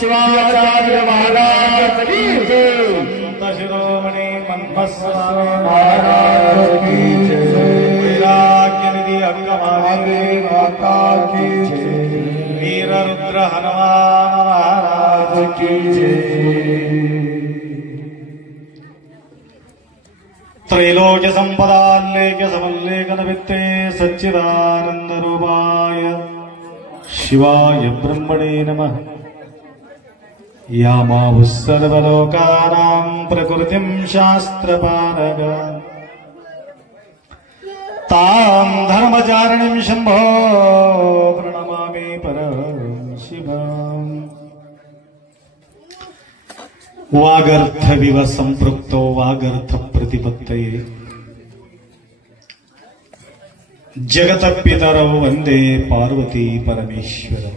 शिवाचार्य महाराज की जय। संत शिरोमणी मन्मथस्वामी महाराज की जय। वैराग्यनिधि अक्कमादेवी माता की जय। वीर रुद्र हनुमान महाराज की जय। त्रैलोक्य संपदाल्लेख्य समल्लेखन वित्ते सच्चिदानंद रूपाय शिवाय ब्रह्मणे नमः। यामाहुः सर्वलोकानां प्रकृतिं शास्त्रपारग तां धर्मचारिणीं शम्भो प्रणमामि परशिवम्। वागर्थविव संपृक्तो वागर्थ प्रतिपत्तये जगतपितरौ वन्दे पार्वती परमेश्वर।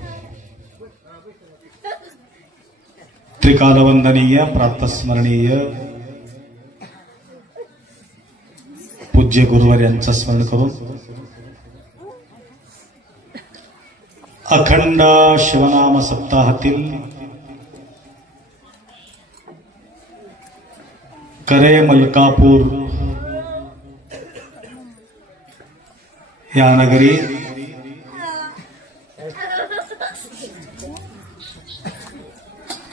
त्रिकालवंदनीय प्रातस्मरणीय पूज्य गुरुवर्यांचं स्मरण करून अखंड शिवनाम सप्ताहातील करे मलकापूर या नगरी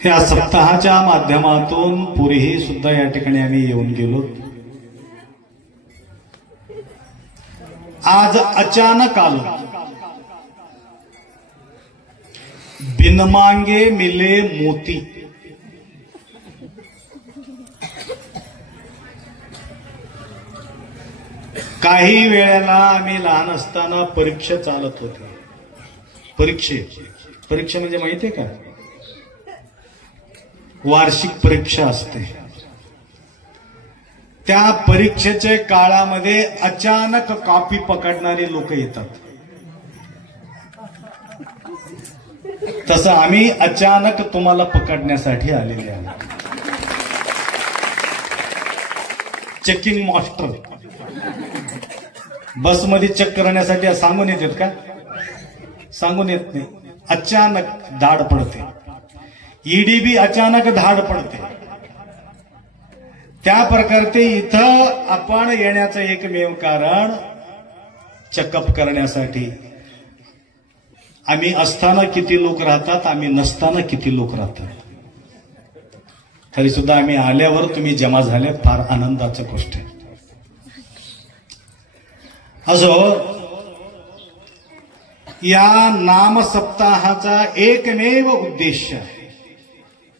या सप्ताहाच्या माध्यमातून पुरीही सुद्धा या ठिकाणी आम्ही येऊन गेलो। आज अचानक आलो। बिनमांगे मिले मोती। काही वेळेला आम्ही लहान असताना परीक्षा चालत होती। परीक्षा म्हणजे माहितीये का? वार्षिक परीक्षा असते। त्या परीक्षेच्या काळामध्ये अचानक कॉपी पकडणारे लोक येतात। तसं आम्ही अचानक तुम्हाला पकडण्यासाठी आलेले आहोत। चेकिंग मास्टर बसमध्ये चेक करण्यासाठी सांगून येतात का? सांगून येत नाही। अचानक धाड पडते। ईडीबी अचानक धाड पडते। त्या प्रकारचे इथं आपण येण्याचं एकमेव कारण चेकअप करण्यासाठी। आम्ही असताना किती लोक राहतात, आम्ही नसताना किती लोक राहतात। तरी सुद्धा आम्ही आल्यावर तुम्ही जमा झाले, फार आनंदाची गोष्ट आहे। असो, या नाम सप्ताहाचा एकमेव उद्देश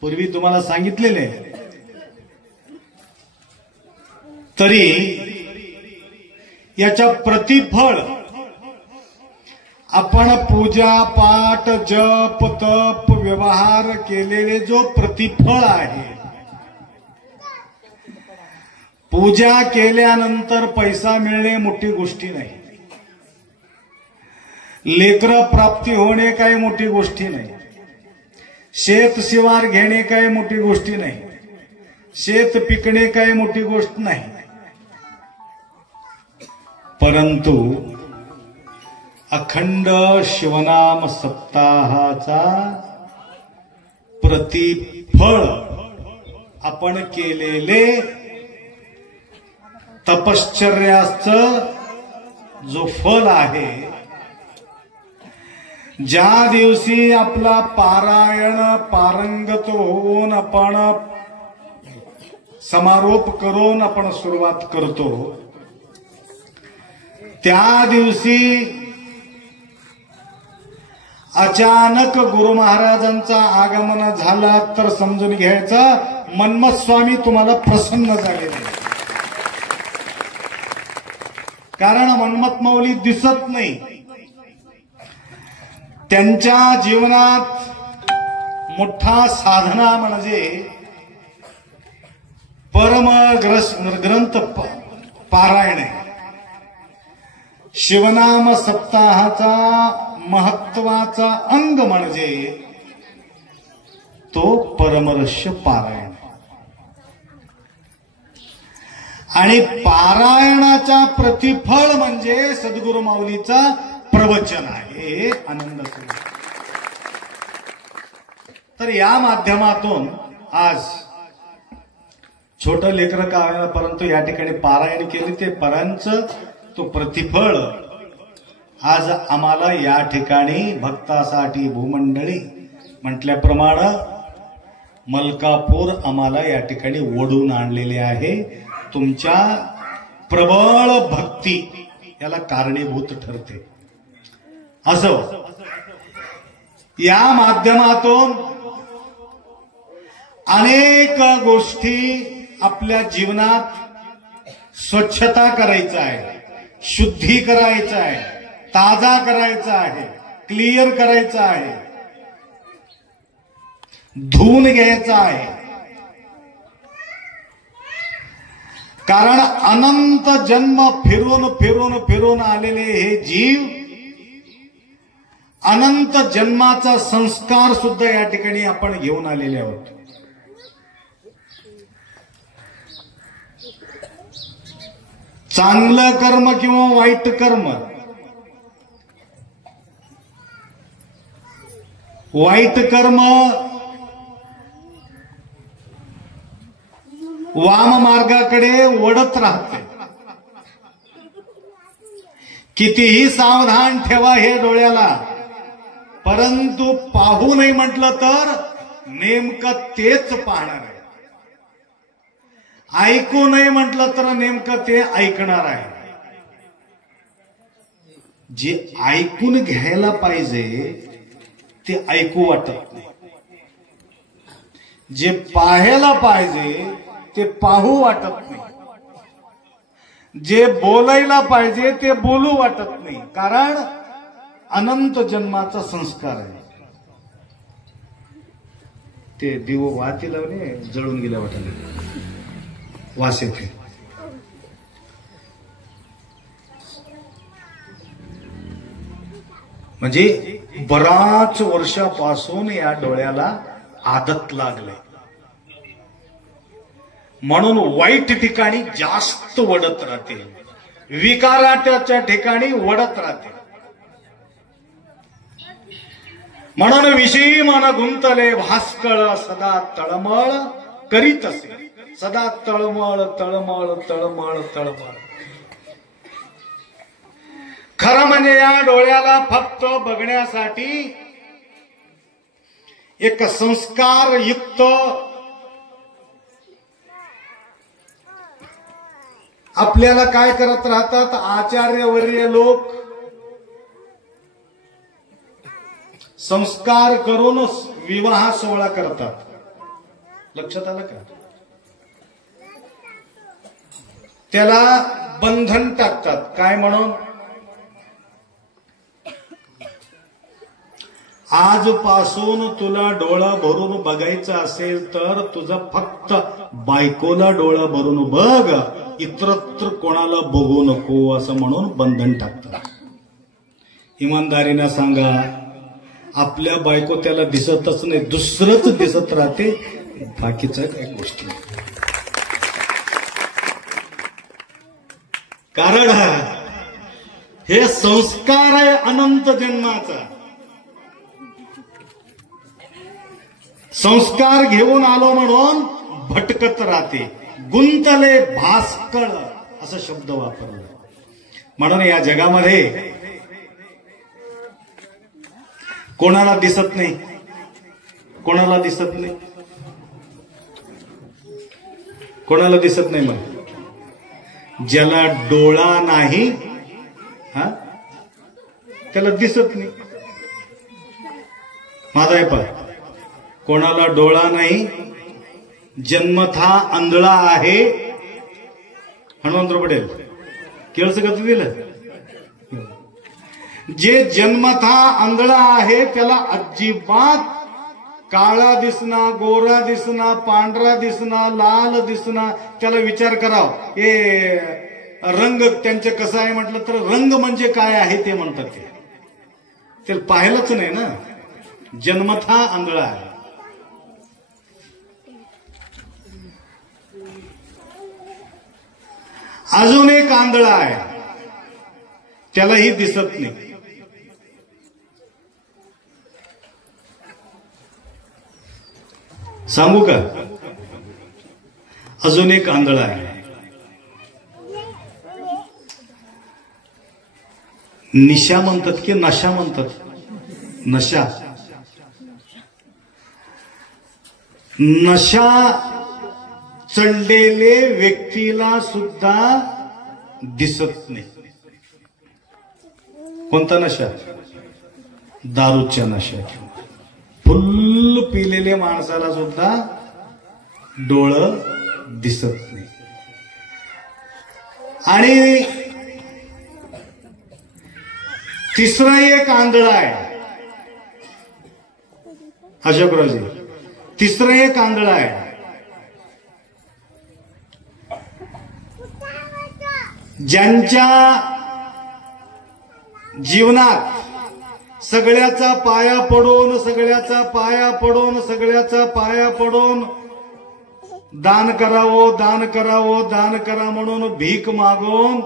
पूर्वी तुम्हाला सांगितलेले तरी याच्या प्रतिफळ आपण पूजा पाठ जप तप व्यवहार केलेले जो प्रतिफळ आहे, पूजा केल्यानंतर पैसा मिळणे मोठी गोष्टी नाही, लेकर प्राप्ती होणे काही मोठी गोष्टी नाही, शेत शिवार घेणे काही मोठी गोष्टी नाही, शेत पिकणे काही मोठी गोष्ट नाही। परंतु अखंड शिवनाम सप्ताहाचा प्रतिफळ आपण केलेले तपश्चर्याचं जो फल आहे, ज्या दिवशी आपला पारायण पारंगत होऊन आपण समारोप करून आपण सुरुवात करतो, त्या दिवशी अचानक गुरु महाराजांचा आगमन झाला तर समजून घ्यायचं मन्मथ स्वामी तुम्हाला प्रसन्न झालेले। कारण मन्मथ माऊली दिसत नाही। त्यांच्या जीवनात मोठा साधना म्हणजे परम ग्रंथ पारायण आहे। शिवनाम सप्ताहाचा महत्वाचा अंग म्हणजे तो परमरहस्य पारायण। आणि पारायणाचा प्रतिफळ म्हणजे सद्गुरु माऊलीचा प्रवचन आहे। आनंद तर या माध्यमातून आज छोटं लेकरं का होईना, परंतु या ठिकाणी पारायण केली ते परांचं तो प्रतिफळ आज आम्हाला या ठिकाणी भक्तासाठी भूमंडळी म्हटल्याप्रमाणे मलकापूर आम्हाला या ठिकाणी ओढून आणलेले आहे. तुमच्या प्रबळ भक्ती याला कारणीभूत ठरते. असं या माध्यमातून अनेक गोष्टी आपल्या जीवनात स्वच्छता करायचं आहे, शुद्धी करायचं आहे, ताजा करायचा आहे, क्लिअर करायचा आहे, धुवून घ्यायचा आहे. कारण अनंत जन्म फिरून फिरून फिरून आलेले हे जीव अनंत जन्माचा संस्कार सुद्धा या ठिकाणी आपण घेऊन आलेले आहोत. चांगलं कर्म किंवा वाईट कर्म, वाईट कर्म वाम मार्गाकडे वळत राहते. कितीही सावधान ठेवा हे डोळ्याला, परंतु पाहू नाही म्हटलं तर नेमकं तेच पाहणार आहे. ऐकू नाही म्हटलं तर नेमकं ते ऐकणार आहे. जे ऐकून घ्यायला पाहिजे ते ऐकू वाटत नाही, जे पाहायला पाहिजे ते पाहू वाटत नाही, जे बोलायला पाहिजे ते बोलू वाटत नाही. कारण अनंत जन्माचा संस्कार आहे. ते दिव वाती लावले जळून गेल्या वाटायला वास येते. म्हणजे बराच वर्षापासून या डोळ्याला आदत लागले, म्हणून वाईट ठिकाणी जास्त वडत राहते, विकाराच्या ठिकाणी वडत राहते. म्हणून विषयी मन गुंतले भास्कळ सदा तळमळ करीत असे. सदा तळमळ तळमळ तळमळ तळमळ. खरं म्हणजे या डोळ्याला फक्त बघण्यासाठी एक संस्कारयुक्त आपल्याला काय करत राहतात आचार्यवर्य लोक, संस्कार करून विवाह सोहळा करतात. लक्षात आलं का? त्याला बंधन टाकतात. काय म्हणून? आजपासून तुला डोळा भरून बघायचं असेल तर तुझं फक्त बायकोला डोळा भरून बघ, इतरत्र कोणाला बघू नको, असं म्हणून बंधन टाकतात. इमानदारीनं सांगा, आपल्या बायको त्याला दिसतच नाही, दुसरंच दिसत राहते, बाकीच्या काही गोष्टी. कारण हे संस्कार आहे अनंत जन्माचा. संस्कार घेऊन आलो म्हणून भटकत राहते. गुंतले भास्कळ असा शब्द वापरला. म्हणून या जगामध्ये कोणाला दिसत नाही, कोणाला दिसत नाही, कोणाला दिसत नाही. मग ज्याला डोळा नाही त्याला दिसत नाही. माझा आहे पण कोणाला डोळा नाही, जन्मथा आंधळा आहे. हनुमंत पटेल केळचं कसं दिलं? जे जन्मथा आंधळा आहे त्याला अजिबात काळा दिसना, गोरा दिसना, पांढरा दिसना, लाल दिसना, त्याला विचार कराव. हे रंग त्यांचे कसं आहे म्हटलं तर रंग म्हणजे काय आहे ते म्हणतात. ते पाहिलंच नाही ना. जन्मथा आंधळा आहे. अजून एक आंधळा आहे, त्यालाही दिसत नाही. सांगू का? अजून एक आंधळा आहे. निशा म्हणतात की नशा म्हणतात? नशा. नशा चढलेले व्यक्तीला सुद्धा दिसत नाही. कोणता नशा? दारूच्या नशा. फुल्ल पिलेले माणसाला सुद्धा डोळं दिसत नाही. आणि तिसरा एक आंधळा आहे अशोकरावजी. तिसरं एक आंधळा आहे ज्यांच्या जीवनात सगळ्याचा पाया पडून सगळ्याचा पाया पडून सगळ्याचा पाया पडून दान करावं दान करावं दान करा म्हणून भीक मागून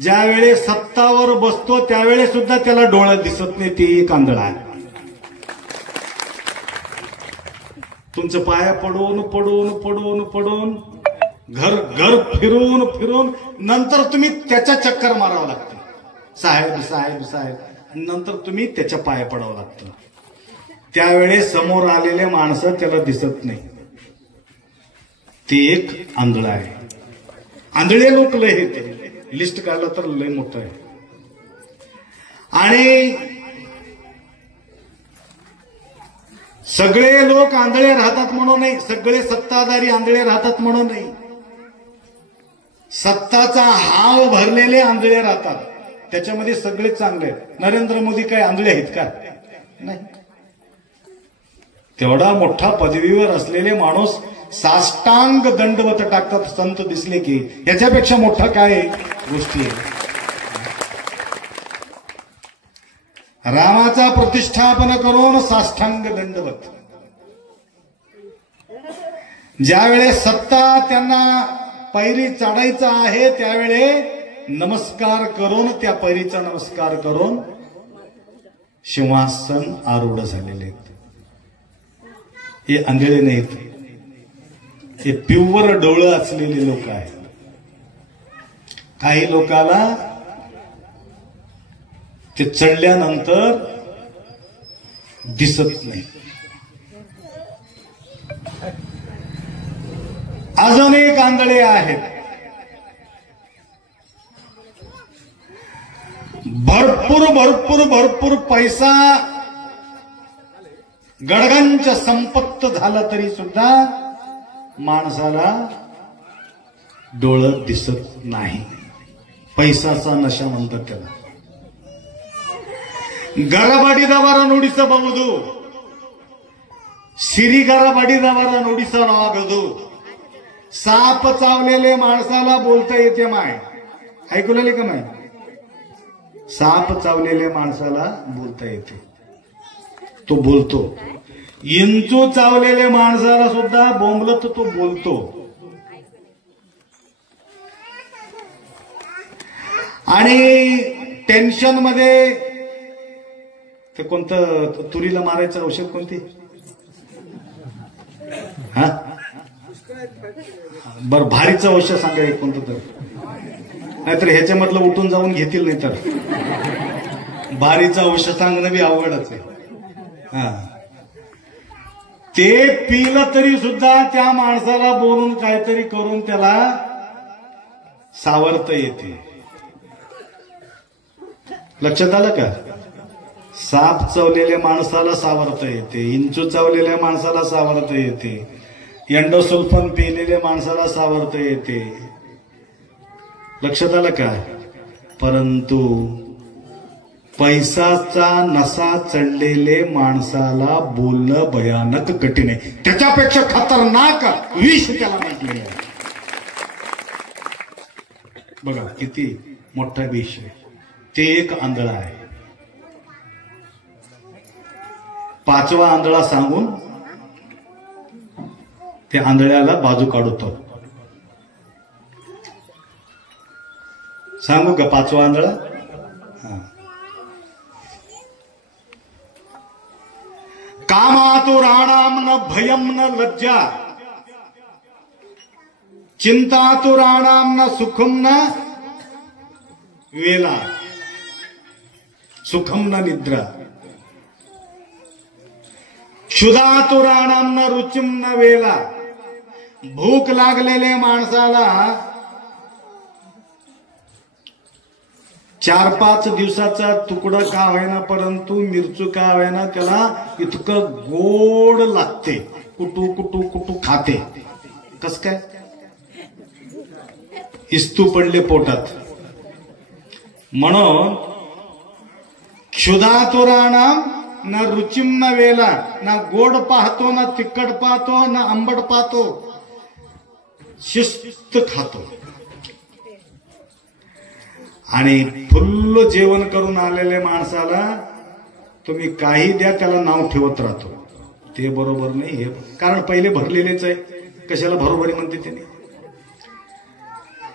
ज्यावेळेस सत्तावर बसतो त्यावेळेस सुद्धा त्याला डोळ्यात दिसत नाही. ती एक आंधळा आहे. तुमचं पाया पडून पडून पडून पडून घर घर फिरून फिरून नंतर तुम्ही त्याच्या चक्कर मारावं लागतं. साहेब साहेब साहेब नंतर तुम्ही त्याच्या पाया पडावं लागतं. त्यावेळेस समोर आलेले माणसं त्याला दिसत नाही. ते एक आंधळा आहे. आंधळे लोक लय येते. लिस्ट काढलं तर लय मोठं आहे. आणि सगळे लोक आंधळे राहतात म्हणून नाही, सगळे सत्ताधारी आंधळे राहतात म्हणून नाही. सत्ताचा हाव भरलेले आंधळे राहतात. त्याच्यामध्ये सगळे चांगले. नरेंद्र मोदी काय आंधळे आहेत का? नाही. तेवढा मोठा पदवीवर असलेले माणूस साष्टांग दंडवत टाकतात संत दिसले की. याच्यापेक्षा मोठा काय गोष्टी आहे? रामाचा प्रतिष्ठापन करून साष्टांग दंडवत. ज्यावेळेस सत्ता त्यांना पैरी चढायचा आहे त्यावेळे नमस्कार करून त्या पैरीचा नमस्कार करून सिंहासन आरूढ झालेले आहेत. हे आंधळे नाहीत. हे प्युअर डोळं असलेले लोक आहेत. काही लोकाला ते चढल्यानंतर दिसत नाही. अजून एक आंधळे आहेत. भरपूर भरपूर भरपूर पैसा गडगंच संपत्त झाला तरी सुद्धा माणसाला डोळं दिसत नाही. पैसाचा नशा म्हणतात त्याला. गराबाडी दवारा नुडिसा बघू सिरी गराबाडी दवारा नुडिसा नागदू. साप चावलेले माणसाला बोलता येते माय. ऐकू लागले का माय? साप चावलेल्या माणसाला बोलता येते. तो बोलतो. इंचू चावलेल्या माणसाला सुद्धा बोंबलत तो बोलतो. आणि टेन्शन मध्ये ते कोणतं तुरीला मारायचं औषध कोणती? हा बर भारीचं औषध सांगा एक कोणतं तर. नाहीतर ह्याच्यामधलं उठून जाऊन घेतील. नाही तर भारीचं औषध सांगणं बी अवघडच आहे. हा ते पिलं तरी सुद्धा त्या माणसाला बोलून काहीतरी करून त्याला सावरता येते. लक्षात आलं का? साप चावलेल्या माणसाला सावरता येते. इंचू चावलेल्या माणसाला सावरता येते. एंडोसल्फान पिलेल्या माणसाला सावरता येते. लक्षात आलं का? परंतु पैसाचा नशा चढलेले माणसाला बोलणं भयानक कठीण आहे. त्याच्यापेक्षा खतरनाक विष त्याला म्हटले आहे. बघा किती मोठा विष आहे. ते एक आंधळा आहे. पाचवा आंधळा सांगून त्या आंधळ्याला बाजू काढतो. सांगू का पाचवा आंधळा? कामातुराणाम न भयम न लज्जा, चिंतातुराणाम न सुखम न वेला, सुखम न निद्रा, क्षुधातुराणाम न रुचिम न वेला. भूक लागलेले माणसाला 4-5 दिवसाचा तुकडा का होईना, परंतु मिरचू का होईना त्याला इतकं गोड लागते, कुटू कुटू कुटू खाते. कस काय? इस्तू पडले पोटात. म्हणून क्षुधातुराणाम ना रुचिम न वेला, ना गोड पाहतो, ना तिखट पाहतो, ना आंबट पाहतो, शिस्त खातो. आणि फुल्ल जेवण करून आलेल्या माणसाला तुम्ही काही द्या त्याला नाव ठेवत राहतो. ते बरोबर नाही. हे कारण पहिले भरलेलेच आहे, कशाला भरोभरी म्हणते त्याने.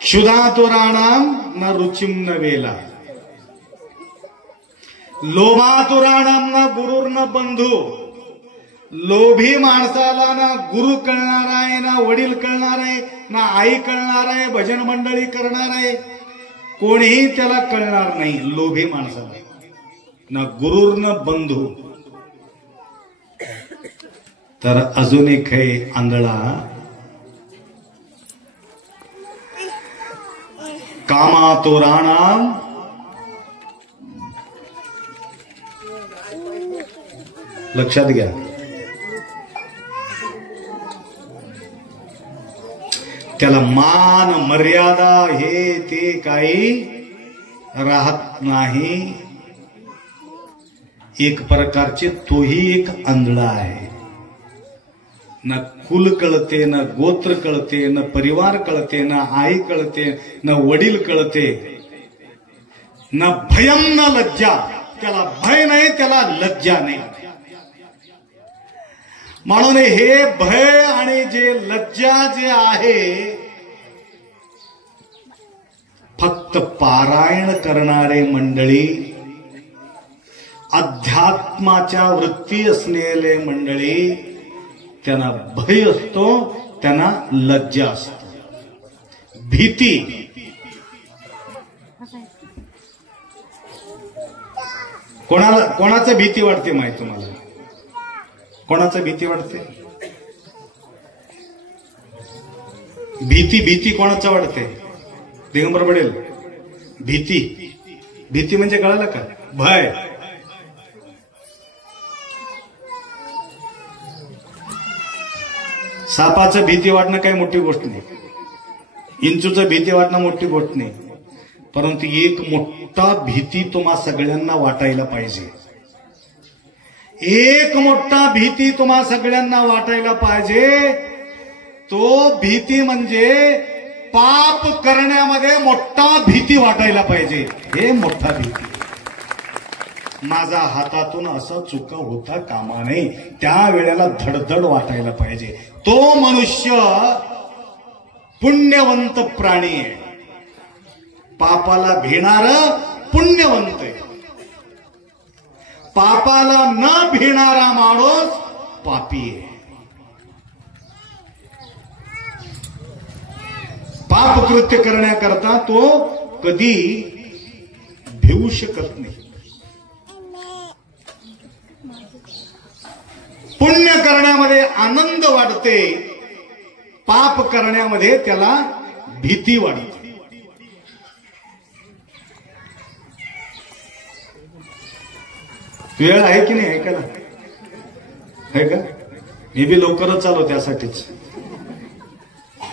क्षुधातुराणाम न रुचिम न वेला, लोभातुराणाम न गुरुर न बंधू. लोभी माणसाला ना गुरु कळणार आहे, ना वडील कळणार आहे, ना आई कळणार आहे, भजन मंडळी करणार आहे, कोणीही त्याला कळणार नाही. लोभी माणसाला ना गुरुर न बंधू. तर अजून एक आहे आंधळा, कामातुराणाम लक्षात घ्या. त्याला मान मर्यादा हे ते काही राहत नाही. एक प्रकारचे तोही एक आंधळा आहे. न कुल कळते, न गोत्र कळते, न परिवार कळते, न आई कळते, न वडील कळते, न भयम न लज्जा. त्याला भय नाही, त्याला लज्जा नाही. म्हणून हे भय आणि जे लज्जा जे आहे, फक्त पारायण करणारे मंडळी, अध्यात्माच्या वृत्ती असलेले मंडळी, त्यांना भय असतो, त्यांना लज्जा असतो, भीती. कोणाचं भीती वाटते माहिती तुम्हाला? कोणाचं भीती वाटते? भीती कोणाचं वाटते? दिगंबर पडेल. भीती म्हणजे कळालं का? भय. सापाचं भीती वाटणं काही मोठी गोष्ट नाही, इंचूचं भीती वाटणं मोठी गोष्ट नाही. परंतु एक मोठा भीती तुम्हा सगळ्यांना वाटायला पाहिजे. एक मोठा भीती तुम्हा सगळ्यांना वाटायला पाहिजे. तो भीती म्हणजे पाप करण्यामध्ये मोठा भीती वाटायला पाहिजे. हे मोठा भीती. माझा हातातून असं चुका होता कामा नये, त्या वेळेला धडधड वाटायला पाहिजे. तो मनुष्य पुण्यवंत प्राणी आहे. पापाला भिणार पुण्यवंत आहे. पापाला न भिणारा माणूस पापी आहे. पाप कृत्य करण्याकरता तो कधी भिवू शकत नाही. पुण्य करण्यामध्ये आनंद वाटते, पाप करण्यामध्ये त्याला भीती वाटते. वेळ आहे की नाही ऐकायला? आहे का? मी बी लवकरच चालू त्यासाठीच.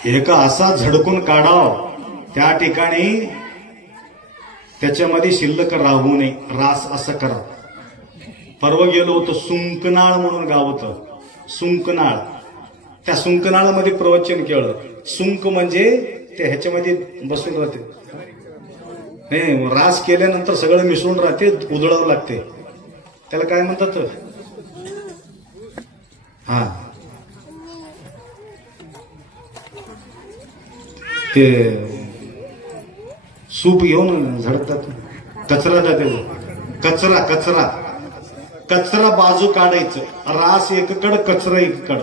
एक असा झडकून काढाव त्या ठिकाणी त्याच्यामध्ये शिल्लक राहू नये, रास असं करा. परवा गेलो होतो, सुंकनाळ म्हणून गाव होतं, सुंकनाळ. त्या सुंकनाळमध्ये प्रवचन केलं. सुंक म्हणजे ते ह्याच्यामध्ये बसून राहते, नाही रास केल्यानंतर सगळं मिसळून राहते, उधळावं लागते. त्याला काय म्हणतात? हा, ते सूप घेऊन झडतात, कचरा जाते, कचरा कचरा बाजू काढायचं, रास एककड कचरा एककड.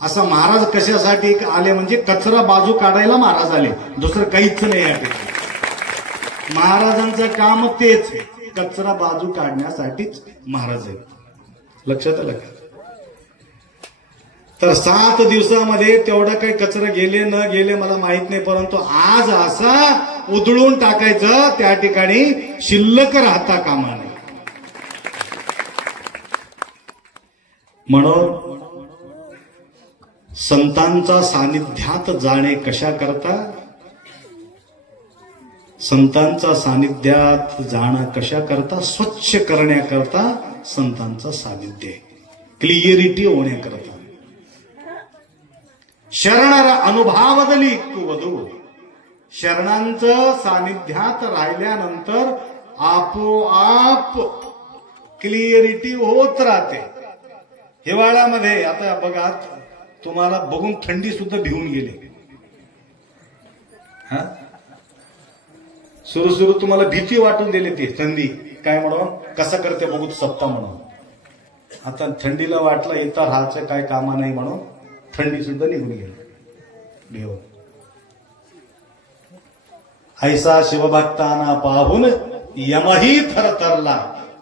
असं महाराज कशासाठी आले म्हणजे कचरा बाजू काढायला महाराज आले, दुसरं काहीच नाही या ठिकाणी. महाराजांचं काम तेच, कचरा बाजू काढण्यासाठीच महाराज आहेत. लक्षात आलं का? तर 7 दिवसामध्ये तेवढा काही कचरा गेले न गेले मला माहित नाही, परंतु आज असा उधळून टाकायचं त्या ठिकाणी शिल्लक राहता कामा नये. म्हणून संतांचा सानिध्यात जाणे कशा करता, संतांचा सानिध्यात जाणं कशा करता, स्वच्छ करण्याकरता संतांचा सानिध्य, क्लिअरिटी होण्याकरता. शरणर अनुभवादली वधू, शरणांचं सानिध्यात राहिल्यानंतर आपोआप क्लिअरिटी होत राहते. हिवाळ्यामध्ये आता बघा, तुम्हाला बघून थंडी सुद्धा भिवून गेली. सुरू तुम्हाला भीती वाटून दिली ती थंडी, काय म्हणून कसं करते बघू सत्ता म्हणून. आता थंडीला वाटलं इथं राहायचं काय कामा नाही म्हणून थंडी सुद्धा निघून गेली भिवून. ऐसा शिवभक्तांना पाहून यमही थरथरला,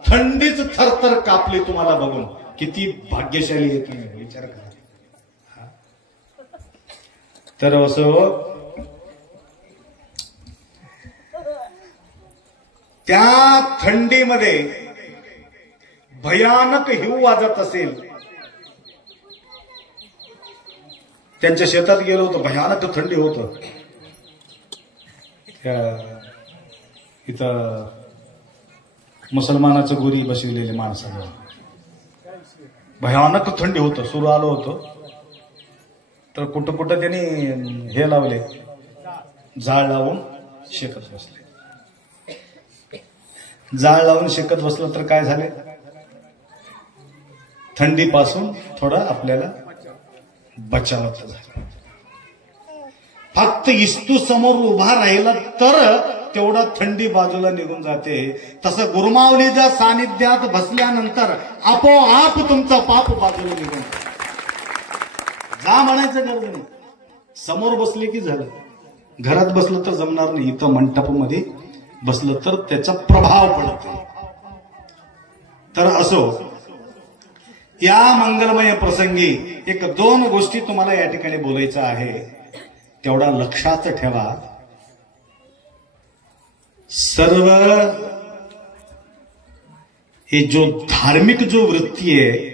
थंडीच थरथर कापली तुम्हाला बघून. किती भाग्यशाली आहे तुम्ही, विचार करा. तर असं त्या थंडीमध्ये भयानक हिव वाजत असेल. त्यांच्या शेतात गेलो होतो, भयानक थंडी होत. इथं मुसलमानाचं गुरी बसविलेले माणसाला भयानक थंडी होतं. सुरू आलो होतो तर कुठं कुठं त्यांनी हे लावले, जाळ लावून शेकत बसले. जाळ लावून शेकत बसलं तर काय झाले, थंडीपासून थोडा आपल्याला बचावाचं झालं. फक्त इस्तू समोर उभा राहिला तर तेवढा थंडी बाजूला निघून जाते. तसं गुरुमाऊलीच्या सानिध्यात बसल्यानंतर आपोआप तुमचा पाप बाजूला निघून जा म्हणायचं गरज नाही. समोर बसले की झालं. घरात बसलं तर जमणार नाही, इथं मंडपामध्ये बसलं तर त्याचा प्रभाव पडतो. तर असो, या मंगलमय प्रसंगी 1-2 गोष्टी तुम्हाला या ठिकाणी बोलायचं आहे, तेवढा लक्षात ठेवा. सर्व हे जो धार्मिक जो वृत्ती आहे,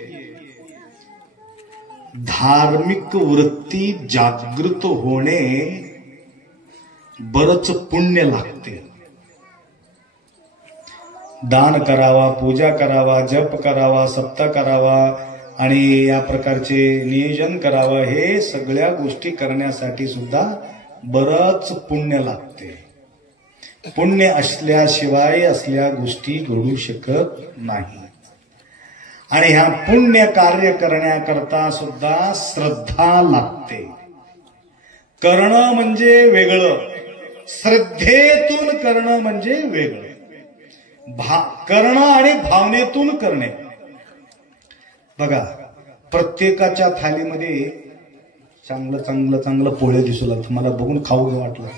धार्मिक वृत्ती जागृत होणे बरच पुण्य लागते. दान करावा, पूजा करावा, जप करावा, सप्ताह करावा आणि या प्रकारचे नियोजन करावं, हे सगळ्या गोष्टी करण्यासाठी सुद्धा बरच पुण्य लागते. पुण्य असल्याशिवाय असल्या गोष्टी घडू शकत नाही. आणि ह्या पुण्य कार्य करण्याकरता सुद्धा श्रद्धा लागते. करणं म्हणजे वेगळं, श्रद्धेतून करणं म्हणजे वेगळं. करणं आणि भावनेतून करणे. बघा, प्रत्येकाच्या थालीमध्ये चांगलं चांगलं चांगलं पोळे दिसू लागतं. मला बघून खाऊ वाटलं.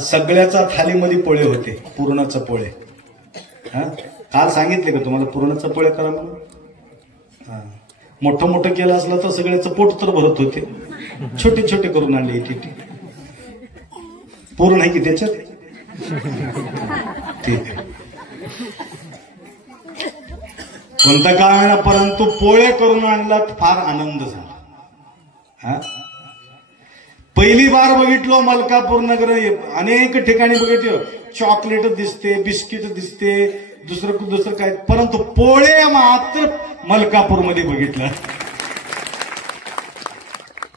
सगळ्याच्या थालीमध्ये पोळे होते, पुरणाचं पोळे. काल सांगितले का तुम्हाला पुरणाचं पोळे करा म्हणून? मोठं मोठं केलं असलं तर सगळ्याचं पोट तर भरत होते. छोटे छोटे करून आणले इथे. पूर्ण आहे की त्याच्यात? ठीक आहे. कोणता काय, परंतु पोळे करून आणला फार आनंद झाला. पहिली बार बघितलो मलकापूर नगर, अनेक ठिकाणी बघितलं चॉकलेट दिसते, बिस्किट दिसते, दुसरं काय, परंतु पोळे मात्र मलकापूरमध्ये बघितलं.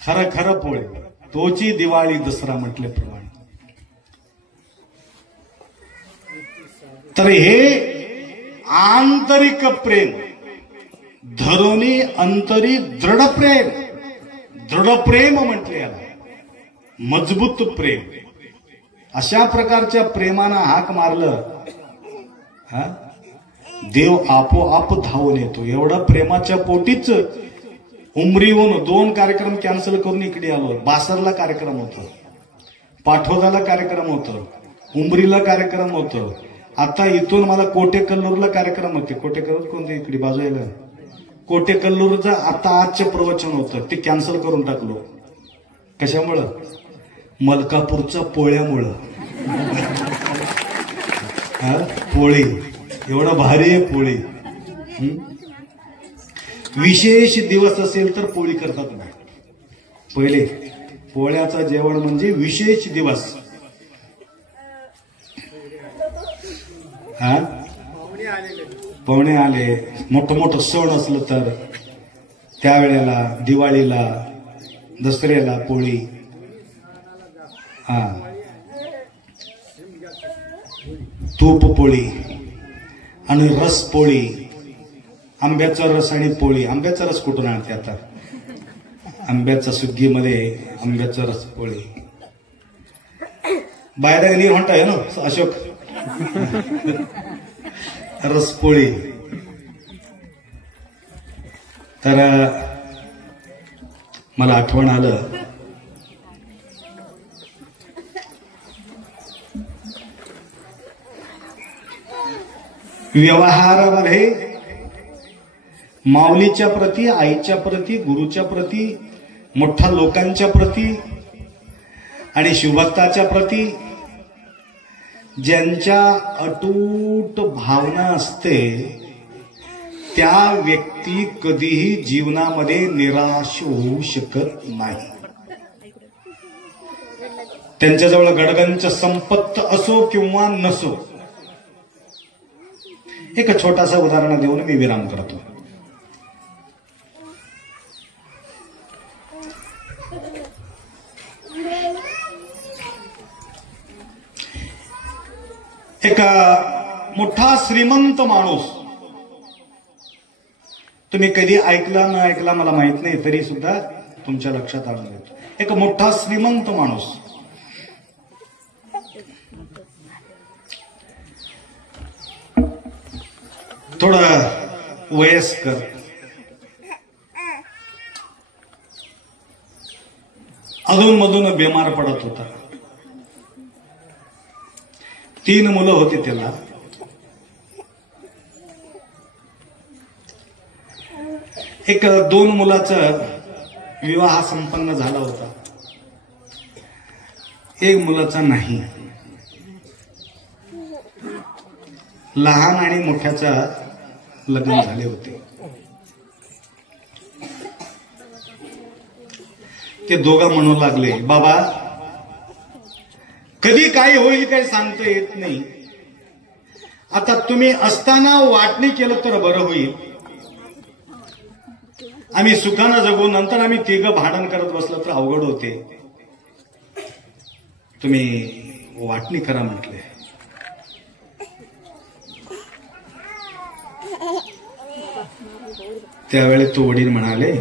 खरं खरं पोळे, तोची दिवाळी दसरा म्हटल्याप्रमाणे. तर हे आंतरिक प्रेम, धरोनी अंतरी दृढ प्रेम, दृढ प्रेम म्हटले याला, मजबूत प्रेम. अशा प्रकारच्या प्रेमानं हाक मारलं, देव आपोआप धावून येतो. एवढा प्रेमाच्या पोटीच उमरीहून 2 कार्यक्रम कॅन्सल करून इकडे आलो. बासरला कार्यक्रम होता, पाठोदाला कार्यक्रम होतं, उमरीला कार्यक्रम होतं. आता इथून मला कोटेकल्लूरला कार्यक्रम होते. कोटेकल्लूर कोणते इकडे बाजूला कोटेकल्लूरचं आता आजचे प्रवचन होतं, ते कॅन्सल करून टाकलो. कशामुळं? मलकापूरच्या पोळ्यामुळं. पोळी एवढा भारी आहे पोळी. विशेष दिवस असेल तर पोळी करतात ना. पहिले पोळ्याचं जेवण म्हणजे विशेष दिवस. पाहुणे आले, मोठं मोठं सण असलं तर त्यावेळेला, दिवाळीला, दसऱ्याला पोळी. तूप पोळी आणि रस पोळी, आंब्याचा रस आणि पोळी. आंब्याचा रस कुठून आणते आता? आंब्याच्या सुग्गीमध्ये आंब्याचा रस पोळी. बाहेर नी म्हणताय ना अशोक. रसपोळी. तर मला आठवण आलं, व्यवहारामध्ये माऊलीच्या प्रती, आईच्या प्रती, गुरुच्या प्रती, मोठ्या लोकांच्या प्रती आणि शिवभक्ताच्या प्रती ज्यांच्या अटूट भावना असते त्या व्यक्ती कधीही जीवनामध्ये निराश होऊ शकत नाही. त्यांच्याजवळ गडगंच संपत्त असो किंवा नसो. एक छोटासा उदाहरण देऊन मी विराम करतो. एक मोठा श्रीमंत माणूस, तुम्ही कधी ऐकला न ऐकला मला माहित नाही, तरी सुद्धा तुमच्या लक्षात आणून देतो. एक मोठा श्रीमंत माणूस थोडा वयस्कर, अधूनमधून बिमार पडत होता. 3 मुलं होती त्याला. एक 2 मुलाचा विवाह संपन्न झाला होता, 1 मुलाचा नाही. लहान आणि मोठ्याचा लग्न झाले होते. ते दोघं म्हणू लागले, बाबा कधी काय होईल काही सांगता येत नाही. आता तुम्ही असताना वाटणी केलं तर बरं होईल. आम्ही सुखानं जगू, नंतर आम्ही 3 भांडण करत बसलं तर अवघड होते. तुम्ही वाटणी करा म्हटले. त्यावेळी तो वडील म्हणाले,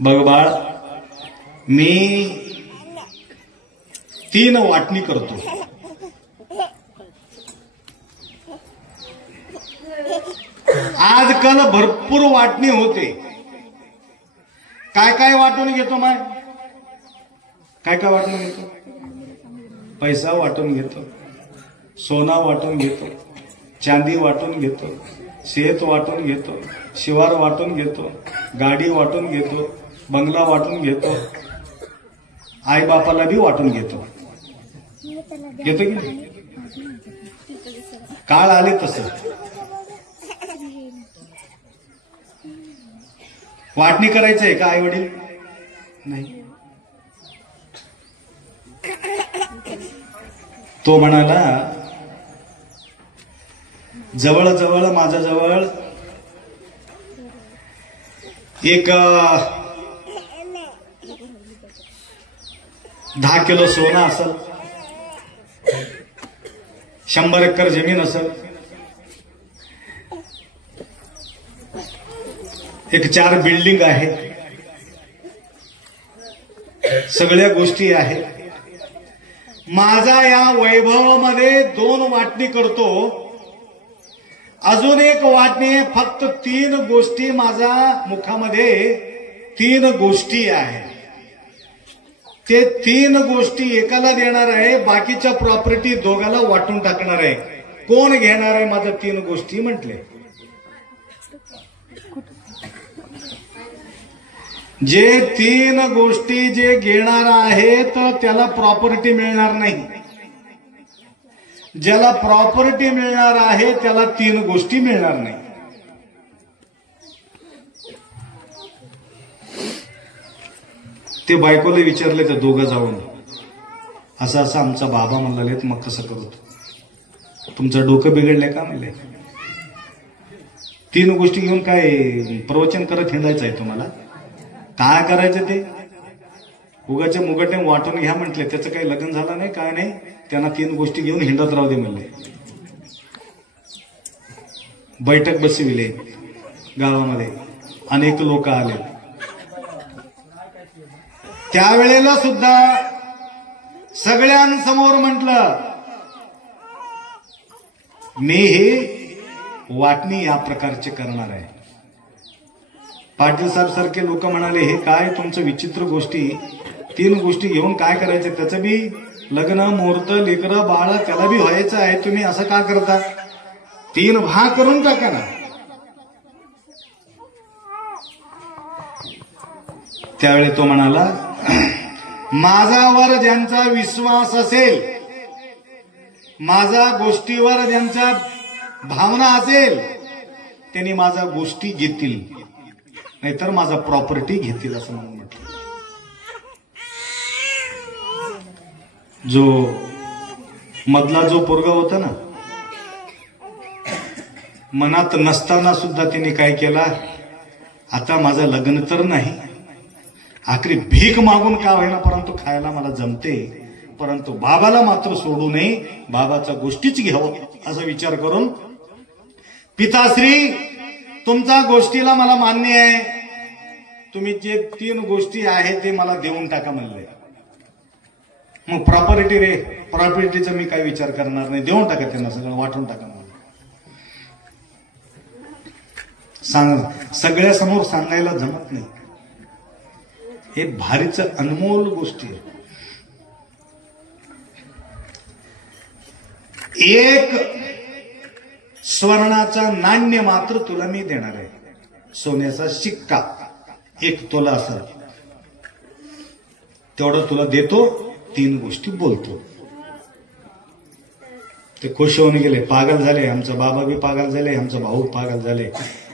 बघ बाळ, मी 3 वाटणी करतो. आजकाल भरपूर वाटणी होते. काय काय वाटून घेतो माय? काय काय वाटून घेतो? पैसा वाटून घेतो, सोना वाटून घेतो, चांदी वाटून घेतो, शेत वाटून घेतो, शिवार वाटून घेतो, गाडी वाटून घेतो, बंगला वाटून घेतो, आई बापाला बी वाटून घेतो. घेतो की काळ आले तसं. वाटणी करायचं आहे का आई वडील? नाही. तो म्हणाला, जवळजवळ माझ्याजवळ एक 10 किलो सोनं असेल, 100 एकर जमीन असेल, एक 4 बिल्डिंग आहे, सगळ्या गोष्टी आहेत. माझा या वैभवामध्ये 2 वाटणी करतो, अजून एक वाटणी, फक्त 3 गोष्टी माझ्या मुखामध्ये 3 गोष्टी आहेत. ते 3 गोष्टी एकाला देणार आहे, बाकीच्या प्रॉपर्टी दोघाला वाटून टाकणार आहे. कोण घेणार आहे माझ्या 3 गोष्टी म्हटले. जे 3 गोष्टी जे घेणार आहेत त्याला प्रॉपर्टी मिळणार नाही. ज्याला प्रॉपर्टी मिळणार आहे त्याला 3 गोष्टी मिळणार नाही. ते बायकोला विचारले तर दोघं जाऊन, असं असं आमचा बाबा म्हणले, मग कसं करू, तुमचं डोकं बिघडलंय का म्हणले. 3 गोष्टी घेऊन काय प्रवचन करत हिंडायचं आहे तुम्हाला, काय करायचं ते उगाच्या मुगटे वाटून घ्या म्हटले. त्याचं काही लग्न झालं नाही काय नाही, त्यांना 3 गोष्टी घेऊन हिंडत राहू दे म्हणले. बैठक बसविले गावामध्ये, अनेक लोक आले. त्यावेळेला सुद्धा सगळ्यांसमोर म्हटलं, मी हे वाटणी या प्रकारचे करणार आहे. पाटील साहेब सारखे लोक म्हणाले, हे काय तुमचं विचित्र गोष्टी, 3 गोष्टी घेऊन काय करायचं, त्याचं बी लग्न मुहूर्त लेकरं बाळ त्याला बी व्हायचं आहे, तुम्ही असं का करता, 3 भाग करून टाका ना. त्यावेळी तो म्हणाला, माझ्यावर ज्यांचा विश्वास असेल, माझ्या गोष्टीवर ज्यांच्या भावना असेल, त्यांनी माझ्या गोष्टी घेतील, नाहीतर माझा प्रॉपर्टी घेतील, असं म्हणून म्हटलं. जो मधला जो पोरगा होता ना, मनात नसताना सुद्धा त्यांनी काय केला, आता माझं लग्न तर नाही, आखरी भीक मागून का होईना परंतु खायला मला जमते, परंतु बाबाला मात्र सोडू नये, बाबाच्या गोष्टीच घ्यावं असा विचार करून, पिताश्री तुमच्या गोष्टीला मला मान्य आहे, तुम्ही जे 3 गोष्टी आहेत ते मला देऊन टाका म्हणले. मग प्रॉपर्टी रे, प्रॉपर्टीचा मी काय विचार करणार नाही, देऊन टाका त्यांना, सगळं वाटून टाका मला. सगळ्यासमोर सांगायला जमत नाही, हे भारीच अनमोल गोष्टी आहे. एक स्वर्णाचा नाण्य मात्र तुला मी देणार आहे, सोन्याचा शिक्का 1 तोला असा, तेवढं तुला देतो, 3 गोष्टी बोलतो. ते खुश होऊन गेले, पागल झाले, आमचा बाबा बी पागल झाले, आमचा भाऊ पागल झाले,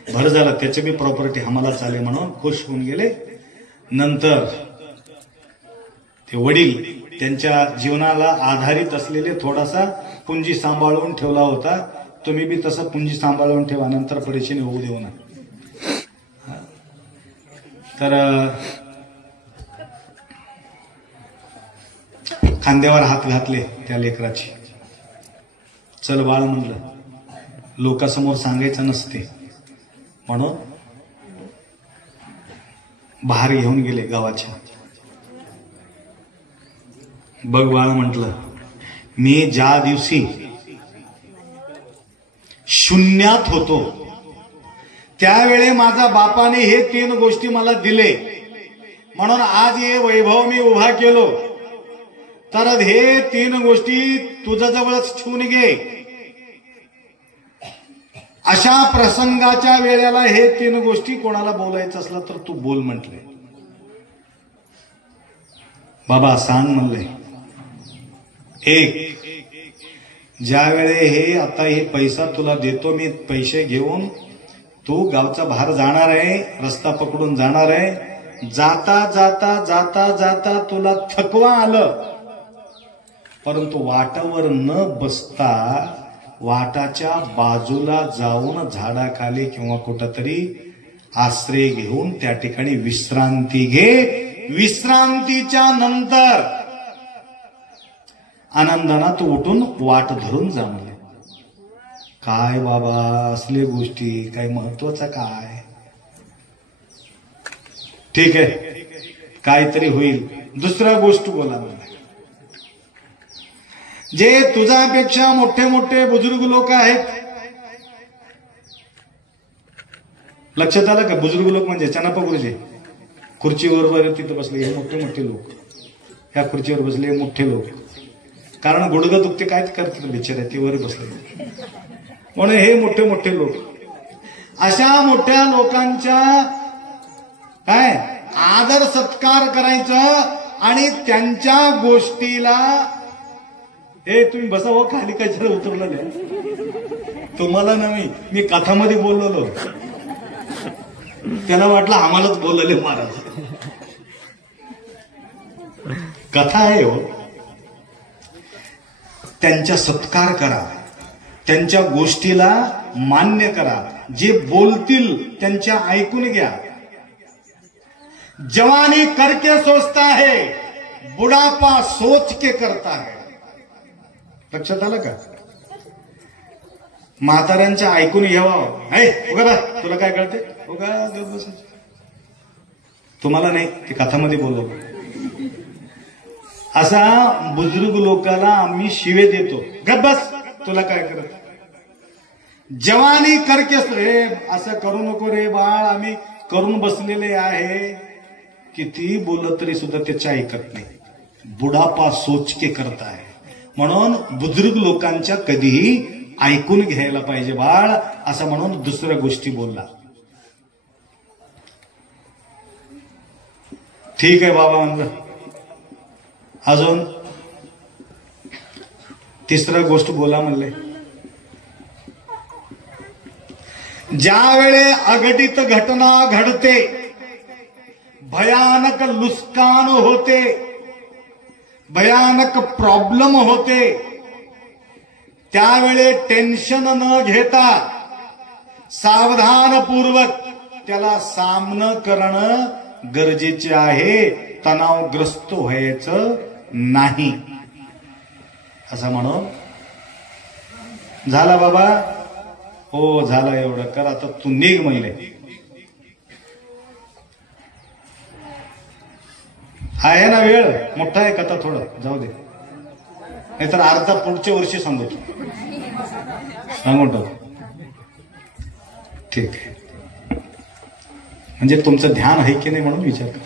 भर झाला, त्याची बी प्रॉपर्टी आम्हाला चाले म्हणून खुश होऊन गेले. नंतर ते वडील त्यांच्या जीवनाला आधारित असलेले थोडासा पुंजी सांभाळून ठेवला होता, तुम्ही बी तसं पुंजी सांभाळून ठेवा, नंतर परेशानी होऊ देऊ नका. तर खांद्यावर हात घातले त्या लेकराची, चल बाळ म्हणलं, लोकांसमोर सांगायचं नसते म्हणून बाहेर घेऊन गेले गावाच्या. बघ बाळ म्हटलं, मी ज्या दिवशी शून्यात होतो त्यावेळे माझ्या बापाने हे 3 गोष्टी मला दिले, म्हणून आज हे वैभव मी उभा केलो, तर हे 3 गोष्टी तुझ्याजवळच ठेवून घे. अशा प्रसंगाच्या वेळेला हे 3 गोष्टी कोणाला बोलायचं असलं तर तू बोल म्हटले. बाबा सांग म्हणले. 1, ज्यावेळे हे आता हे पैसा तुला देतो मी, पैसे घेऊन तू गावचा बाहेर जाणार आहे, रस्ता पकडून जाणार आहे, जाता जाता जाता जाता तुला थकवा आलं, परंतु वाटावर न बसता वाटाच्या बाजूला जाऊन झाडाखाली किंवा कुठंतरी आश्रय घेऊन त्या ठिकाणी विश्रांती घे. विश्रांतीच्या नंतर आनंदानं तू उठून वाट धरून जा म्हणले. काय बाबा असले गोष्टी, काय महत्वाचा काय, ठीक आहे काहीतरी होईल, दुसऱ्या गोष्ट बोला म्हणले. जे तुझ्यापेक्षा मोठे मोठे बुजुर्ग लोक आहेत, लक्षात आलं का? बुजुर्ग लोक म्हणजे चनापा गुरुजी खुर्चीवर तिथं बसले, हे मोठे मोठे लोक, ह्या खुर्चीवर बसले मोठे लोक, कारण गुडघं दुखते काय करतात बिचारे, ते वर बसले म्हणून हे मोठे मोठे लोक. अशा मोठ्या लोकांच्या काय आदर सत्कार करायचं आणि त्यांच्या गोष्टीला, हे तुम्ही बसा हो खाली, कशाला उतरलं नाही तुम्हाला ना, मी कथामध्ये बोललो, त्याला वाटलं आम्हालाच बोलले महाराज, कथा आहे हो. त्यांचा सत्कार करा, त्यांच्या गोष्टीला मान्य करा, जे बोलतील त्यांच्या ऐकून घ्या. जवानी करके सोचता है, बुढ़ापा सोच के करता है. लक्षात आलं का? म्हाताऱ्यांच्या ऐकून घ्यावं. उगा बा, तुला काय कळते, उगा बस, तुम्हाला नाही, ते कथामध्ये बोललो. असा बुजुर्ग लोकांना आम्ही शिवे देतो, गप बस, तुला काय करत. जवानी करके रे, असं करू नको रे बाळ, आम्ही करून बसलेले आहे. किती बोललं तरी सुद्धा त्याच्या ऐकत नाही. बुढापा सोच के करता है. म्हणून बुजुर्ग लोकांच्या कधीही ऐकून घ्यायला पाहिजे बाळ, असं म्हणून दुसऱ्या गोष्टी बोलला. ठीक आहे बाबा म्हणलं. अजून तिसरा गोष्ट बोला म्हणले. ज्या वेळे अघटित घटना घडते, भयानक नुकसान होते, भयानक प्रॉब्लेम होते, त्यावेळे टेन्शन न घेता सावधानपूर्वक त्याला सामना करणं गरजेचे आहे. तणावग्रस्त व्हायचं नाही. असं म्हणून झाला बाबा, हो झालं, एवढं कर, आता तू निघ म्हणले. आहे ना वेळ, मोठा आहे कथा, थोडं जाऊ दे, नाहीतर अर्धा पुढच्या वर्षी सांगतो, सांगून टाकू. ठीक आहे, म्हणजे तुमचं ध्यान आहे की नाही म्हणून विचार करा.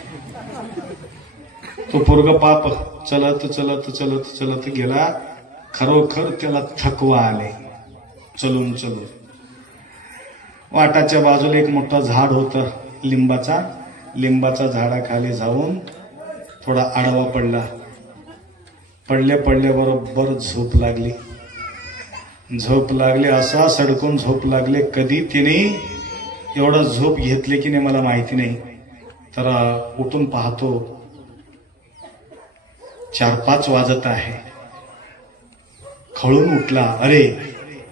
तो पोरग पाप चलत चलत चलत चलत गेला. खरोखर त्याला थकवा आले चलून चलून. वाटाच्या बाजूला एक मोठं झाड होतं लिंबाचा. लिंबाचा झाडाखाली जाऊन थोडा आडवा पडला. पडल्या पडल्या बरोबर झोप लागली. झोप लागली, असा सडकून झोप लागले. कधी तिने एवढा झोप घेतले की नाही मला माहिती नाही. तर उठून पाहतो 4-5 वाजत आहे. खळून उठला. अरे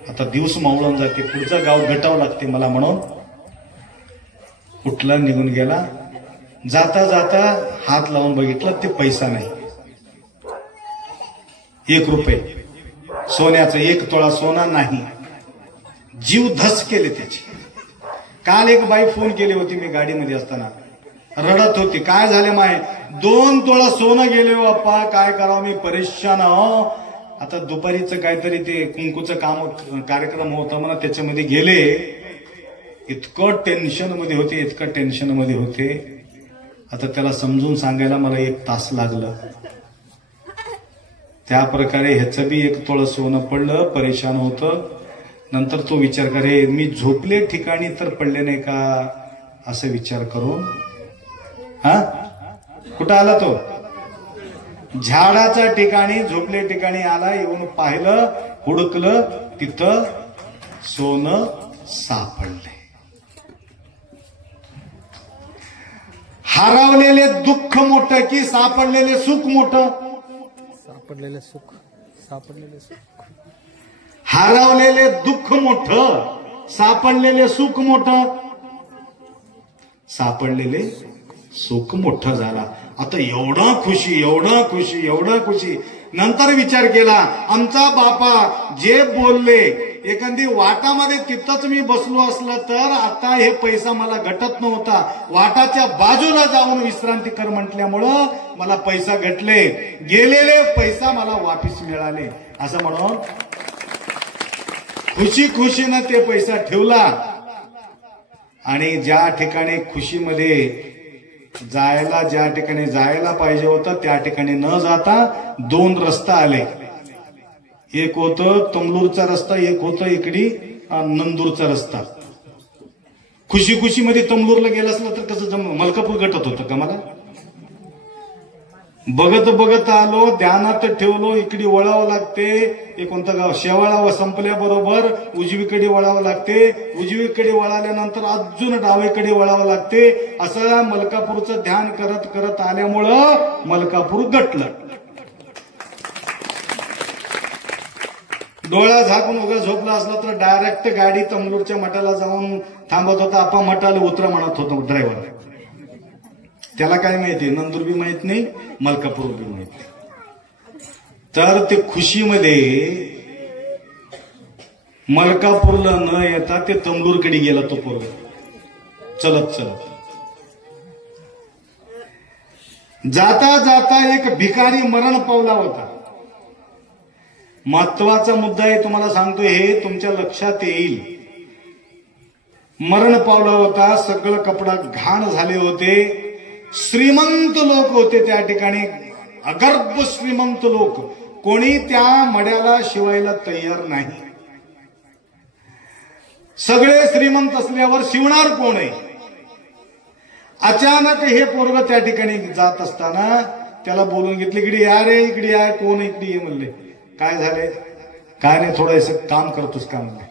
आता दिवस मावळून जाते, पुढचं गाव गटावं लागते मला म्हणून उठला, निघून गेला. जाता जाता हात लावून बघितलं, ते पैसा नाही. 1 रुपये सोन्याचं, 1 तोळा सोना नाही. जीव धस केले त्याचे. काल एक बाई फोन केली होती, मी गाडीमध्ये असताना रडत होती. काय झाले माय, 2 तोळा सोनं गेले बाप्पा, काय करावं, मी परेशान हो. आता दुपारीचं काहीतरी ते कुंकूचं काम कार्यक्रम होता म्हणा, त्याच्यामध्ये गेले. इतकं टेन्शन मध्ये होते, इतकं टेन्शन मध्ये होते. आता त्याला समजून सांगायला मला 1 तास लागलं. त्या प्रकारे ह्याचं बी 1 तोळा सोनं पडलं. परेशान होतं. नंतर तो विचार करे, मी झोपले ठिकाणी तर पडले नाही का, असं विचार करून कुठं आला तो, झाडाच्या ठिकाणी, झोपले ठिकाणी आला. येऊन पाहिलं, हुडकलं, तिथं सोनं सापडले. हरवलेले दुःख मोठं की सापडलेले सुख मोठं? सापडलेले सुख. सापडलेले सुख. हरवलेले दुःख मोठं, सापडलेले सुख मोठं? सापडलेले सुख मोठं झाला. आता एवढा खुशी, एवढा खुशी, एवढा खुशी. नंतर विचार केला, आमचा बापा जे बोलले, एखादी वाटामध्ये तिथंच मी बसलो असलं तर आता हे पैसा मला घटत नव्हता. वाटाच्या बाजूला जाऊन विश्रांती कर म्हटल्यामुळं मला पैसा घटले. गेलेले पैसा मला वापिस मिळाले. असं म्हणून खुशी खुशीनं ते पैसा ठेवला आणि ज्या ठिकाणी खुशीमध्ये ज्या ठिकाणी जायला पाहिजे होतं त्या ठिकाणी न जाता 2 रस्ता आले. एक होतं तमलूरचा रस्ता, एक होतं इकडे नंदूरचा रस्ता. खुशी खुशीमध्ये तमलूरला गेलं असलं तर कसं मलकापूर गटत होतं का मला? बघत बघत आलो, ध्यानात ठेवलो, इकडे वळावं लागते. हे कोणतं गाव? शेवाळा संपल्याबरोबर उजवीकडे वळावं लागते. उजवीकडे वळाल्यानंतर अजून डावीकडे वळावं लागते. असं मलकापूरचं ध्यान करत करत आल्यामुळं मलकापूर गटलं. डोळा झाकून उगा झोपला असला तर डायरेक्ट गाडी तमलूरच्या मठाला जाऊन थांबत होता. आपा मठाला उतरा म्हणत होता ड्रायव्हर. त्याला काय माहिती? नंदूर बी माहित नाही, मलकापूर बी माहित नाही. तर ते खुशीमध्ये मलकापूरला न येता ते तमलूरकडे गेला तो पोरगा चलत चलत. जाता जाता एक भिकारी मरण पावला होता. महत्वाचा मुद्दा आहे, तुम्हाला सांगतो, हे तुमच्या लक्षात येईल. मरण पावला होता, सगळं कपडा घाण झाले होते. श्रीमंत लोक होते त्या ठिकाणी, अगर्भ श्रीमंत लोक. कोणी त्या मड्याला शिवायला तयार नाही. सगळे श्रीमंत असल्यावर शिवणार कोण आहे? अचानक हे पोरग त्या ठिकाणी जात असताना त्याला बोलून घेतले, इकडे या रे, इकडे या. कोण? इकडे ये म्हणले. काय झाले? काय नाही, थोडं काम करतोस का म्हणले.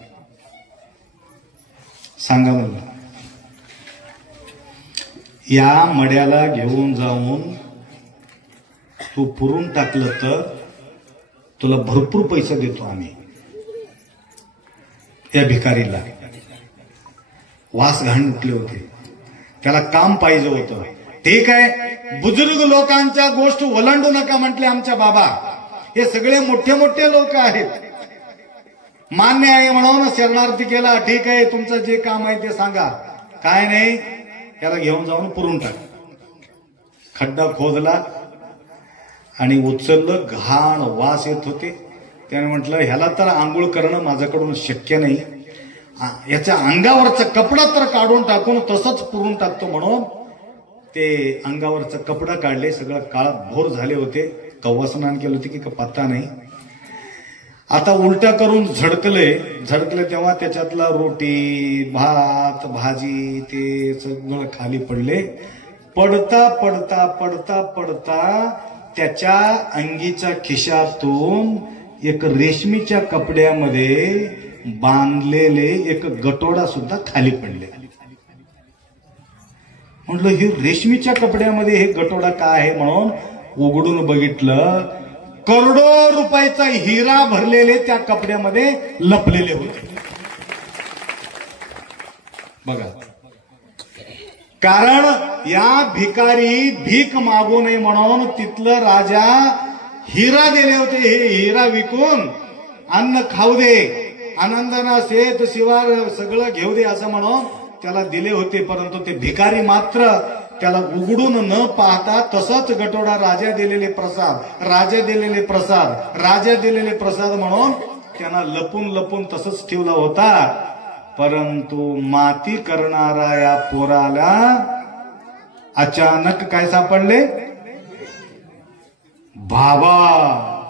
सांगा म्हणलं. या मड्याला घेऊन जाऊन तू पुरून टाकलं तर तुला भरपूर पैसा देतो आम्ही. या भिकारीला वास घाण उठले होते, त्याला काम पाहिजे होतं. ठीक आहे, बुजुर्ग लोकांच्या गोष्ट ओलांडू नका म्हटले आमच्या बाबा. हे सगळे मोठे मोठे लोक आहेत. मान्य आहे म्हणून शरणार्थी केला. ठीक आहे, तुमचं जे काम आहे ते सांगा. काय नाही, त्याला घेऊन जाऊन पुरून टाक. खड्डा खोदला आणि उचललं. घाण वास येत होते. त्याने म्हटलं, ह्याला तर आंघोळ करणं माझ्याकडून शक्य नाही, याच्या अंगावरचा कपडा तर काढून टाकून तसंच पुरून टाकतो. म्हणून ते अंगावरचा कपडा काढले. सगळं काळात भोर झाले होते. कव्वा स्नान केलं होते की पत्ता नाही. आता उलटा करून झडकले तेव्हा त्याच्यातला रोटी, भात, भाजी ते सगळं खाली पडले. पडता पडता पडता पडता त्याच्या अंगीच्या खिशातून एक रेशमीच्या कपड्यामध्ये बांधलेले एक गटोडा सुद्धा खाली पडले. म्हटलं, हे रेशमीच्या कपड्यामध्ये हे गटोडा काय आहे म्हणून उघडून बघितलं. करोडो रुपयाचा हिरा भरलेले त्या कपड्यामध्ये लपलेले होते. बघा, कारण या भिकारी भीक मागू नये म्हणून तिथलं राजा हिरा दिले होते. हे हिरा विकून अन्न खाऊ दे, आनंदानं शेत शिवार सगळं घेऊ दे असं म्हणून त्याला दिले होते. परंतु ते भिकारी मात्र त्याला उघडून न पाहता तसंच गटोडा राजा दिलेले प्रसाद, राजा दिलेले प्रसाद, राजा दिलेले प्रसाद म्हणून त्यांना लपून लपून तसंच ठेवला होता. परंतु माती करणारा या पोराला अचानक काय सापडले? बाबा,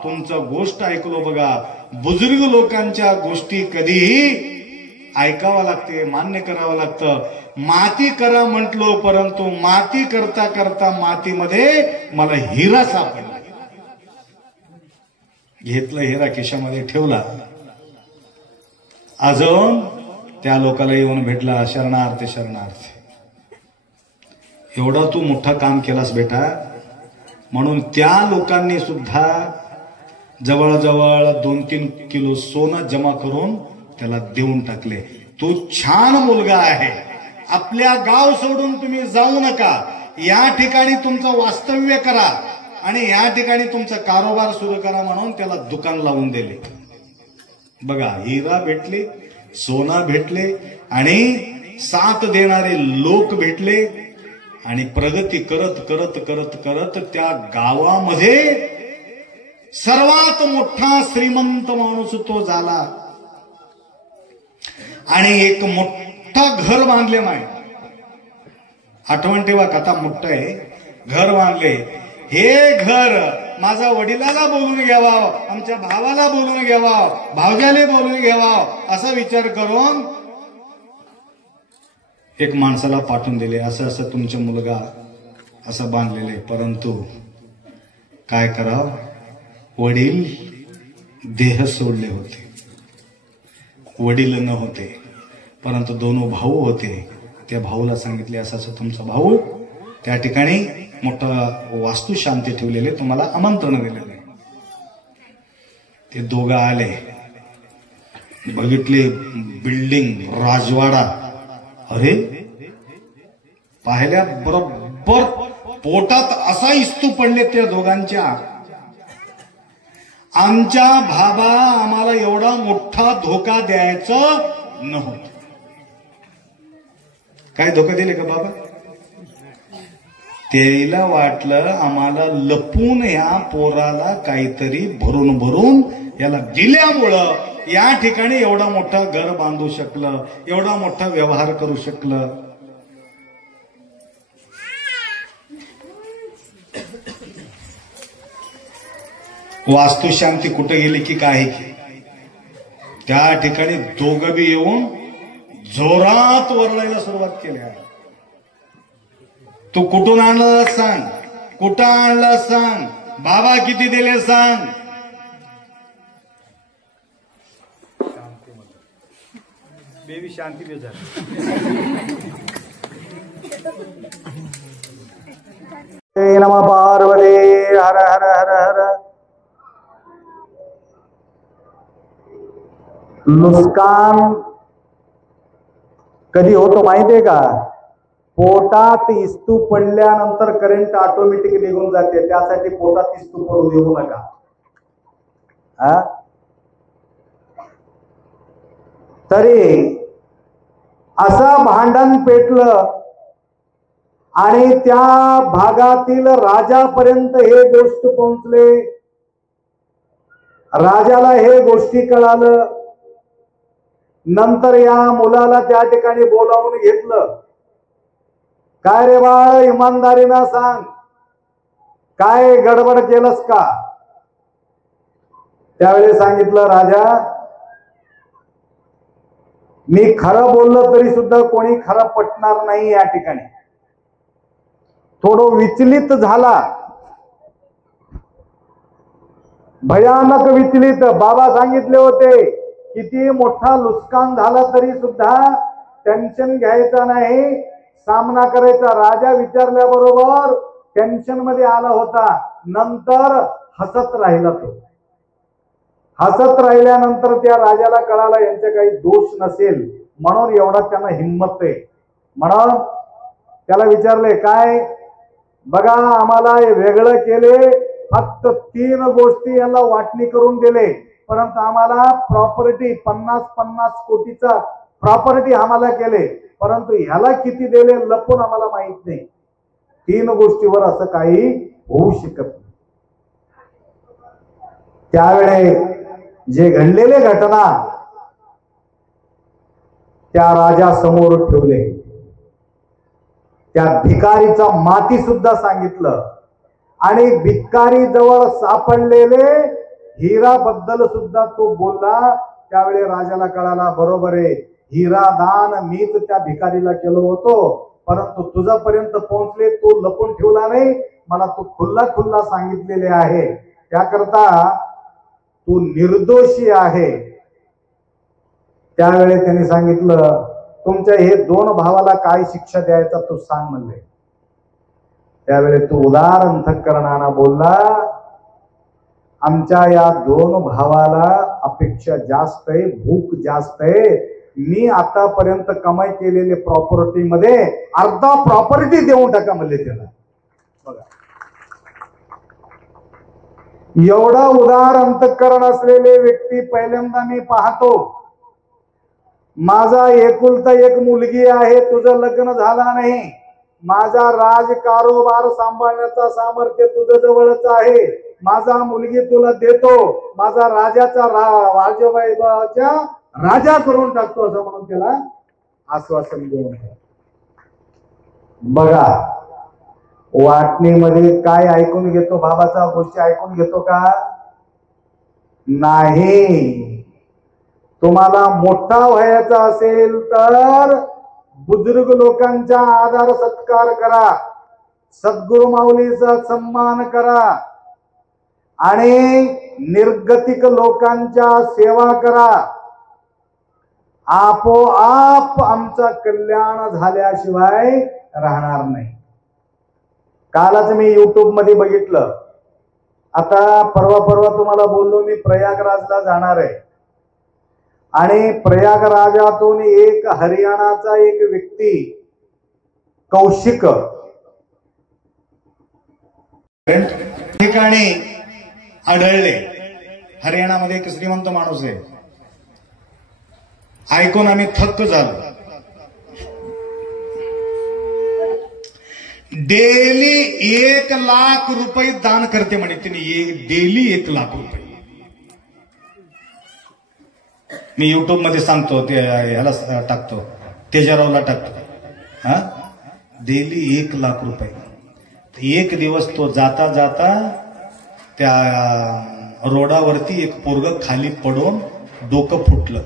तुमचं गोष्ट ऐकलो बघा. बुजुर्ग लोकांच्या गोष्टी कधीही ऐकावं लागते, मान्य करावं लागतं. माती करा म्हटलो, परंतु माती करता करता मातीमध्ये मला हिरा सापडला. घेतलं, हिरा खिशामध्ये ठेवला. अजून त्या लोकाला येऊन भेटला, शरणार्थी शरणार्थी, एवढा तू मोठा काम केलास बेटा. म्हणून त्या लोकांनी सुद्धा जवळजवळ 2-3 किलो सोनं जमा करून त्याला देऊन टाकले. तू छान मुलगा आहे, आपल्या गाव सोडून तुम्ही जाऊ नका, या ठिकाणी तुमचं वास्तव्य करा आणि या ठिकाणी तुमचा कारोबार सुरू करा म्हणून त्याला दुकान लावून दिले. बघा, हिरा भेटले, सोना भेटले आणि साथ देणारे लोक भेटले आणि प्रगती करत करत करत करत त्या गावामध्ये सर्वात मोठा श्रीमंत माणूस तो झाला आणि एक मोठा घर बांधले नाही. आठवण ठेवा, कथा मोठं आहे. घर बांधले. हे घर माझ्या वडिलाला बोलून घ्यावा, आमच्या भावाला बोलून घ्यावा, भावजाले बोलून घ्यावा असा विचार करून एक माणसाला पाठवून दिले. असं असं तुमचा मुलगा असं बांधलेले. परंतु काय करावं, वडील देह सोडले होते. वडील न होते, परंतु दोन भाऊ होते. त्या भाऊला सांगितले असं असं तुमचा भाऊ त्या ठिकाणी मोठं वास्तुशांती ठेवलेले, तुम्हाला आमंत्रण दिलेले. ते दोघं आले, बघितले बिल्डिंग, राजवाडा. अरे पाहिल्या बरोबर पोटात असा इस्तू पडले त्या दोघांच्या. आमच्या बाबा आम्हाला एवढा मोठा धोका द्यायचं नव्हतं. काय धोका दिले का बाबा? त्याला वाटलं आम्हाला लपून या पोराला काहीतरी भरून भरून याला दिल्यामुळं या ठिकाणी एवढा मोठा घर बांधू शकलं, एवढा मोठा व्यवहार करू शकलं. वास्तुशांती कुठे गेली की काय, त्या ठिकाणी दोघं बी येऊन जोरात वरडायला सुरुवात केली. तू कुठून आणला सांग, कुठं आणला सांग, बाबा किती दिले सांग. बेबी शांती दे झाली. नमः पार्वती हर हर हर हर. नुकसान कधी होतो माहितीये का? पोटात इस्तू पडल्यानंतर करंट ऑटोमॅटिक निघून जाते. त्यासाठी पोटात इस्तू पडू देऊ नका. तरी असं भांडण पेटलं आणि त्या भागातील राजापर्यंत हे गोष्ट पोहोचले. राजाला हे गोष्टी कळालं. नंतर या मुलाला त्या ठिकाणी बोलावून घेतलं. काय रे बाळ, इमानदारीनं सांग, काय गडबड केलंस का? त्यावेळी सांगितलं, राजा मी खरं बोललं तरी सुद्धा कोणी खरं पटणार नाही. या ठिकाणी थोडं विचलित झाला, भयानक विचलित. बाबा सांगितले होते किती मोठा नुकसान झाला तरी सुद्धा टेन्शन घ्यायचा नाही, सामना करायचा. राजा विचारल्याबरोबर टेन्शन मध्ये आला होता. नंतर हसत राहिला. तो हसत राहिल्यानंतर त्या राजाला कळाला यांचा काही दोष नसेल, म्हणून एवढा त्यांना हिंमत आहे. म्हणून त्याला विचारले, काय बघा आम्हाला वेगळं केले, फक्त 3 गोष्टी यांना वाटणी करून दिले, परंतु आम्हाला प्रॉपर्टी 50-50 कोटीचा प्रॉपर्टी आम्हाला केले, परंतु ह्याला किती दिले लपून आम्हाला माहित नाही. 3 गोष्टीवर असं काही होऊ शकत नाही. त्यावेळे जे घडलेले घटना त्या राजा समोर ठेवले. त्या भिकारीचा माती सुद्धा सांगितलं आणि भिकारी जवळ सापडलेले हिरा बद्दल सुद्धा तो बोलला. त्यावेळी राजाला कळाला, बरोबर आहे, हिरा दान मीच त्या भिकारीला केलं होतो, परंतु तुझ्यापर्यंत पोहोचले, तू लपून ठेवला नाही, मला तू खुल्ला सांगितलेले आहे, त्याकरता तू निर्दोषी आहे. त्यावेळी त्यांनी सांगितलं, तुमच्या हे 2 भावाला काय शिक्षा द्यायचा तू सांग म्हणले. त्यावेळी तू उदार अंतःकरणानं बोलला, आमच्या या 2 भावाला अपेक्षा जास्त आहे, भूक जास्त आहे. मी आतापर्यंत कमाई केलेले प्रॉपर्टी मध्ये अर्धा प्रॉपर्टी देऊन टाका म्हणले त्याला. बघा एवढा उदार अंतःकरण असलेले व्यक्ती पहिल्यांदा मी पाहतो. माझा एकुलता एक मुलगी आहे, तुझं लग्न झाला नाही, माझा राजकारोबार सांभाळण्याचा सामर्थ्य तुझ्या जवळच आहे, माझा मुलगी तुला देतो, माझा राजाचा राजवैभवाच्या राजा करून टाकतो असं म्हणून त्याला आश्वासन देऊन. बघा वाटणीमध्ये काय ऐकून घेतो, बाबाचा गोष्टी ऐकून घेतो का? नाही. तुम्हाला मोठा व्हायचा असेल तर बुजुर्ग लोकांचा आदर सत्कार करा, सद्गुरु माऊलीचा सन्मान करा आणि निर्गतिक लोकांच्या सेवा करा. आपोआप आमचं कल्याण झाल्याशिवाय राहणार नाही. कालच मी युट्यूब मध्ये बघितलं, आता परवा तुम्हाला बोललो मी प्रयागराजला जाणार आहे आणि प्रयागराजातून एक हरियाणाचा एक व्यक्ती कौशिक ठिकाणी आढळले. हरियाणामध्ये एक श्रीमंत माणूस आहे. ऐकून आम्ही थक्क झालो. डेली 1 लाख रुपये दान करते म्हणे तिने, डेली 1 लाख रुपये. मी युट्यूब मध्ये सांगतो, ते ह्याला टाकतो, तेजारावला टाकतो. डेली 1 लाख रुपये. एक दिवस तो जाता जाता त्या रोडावरती एक पोरग खाली पडून डोकं फुटलं.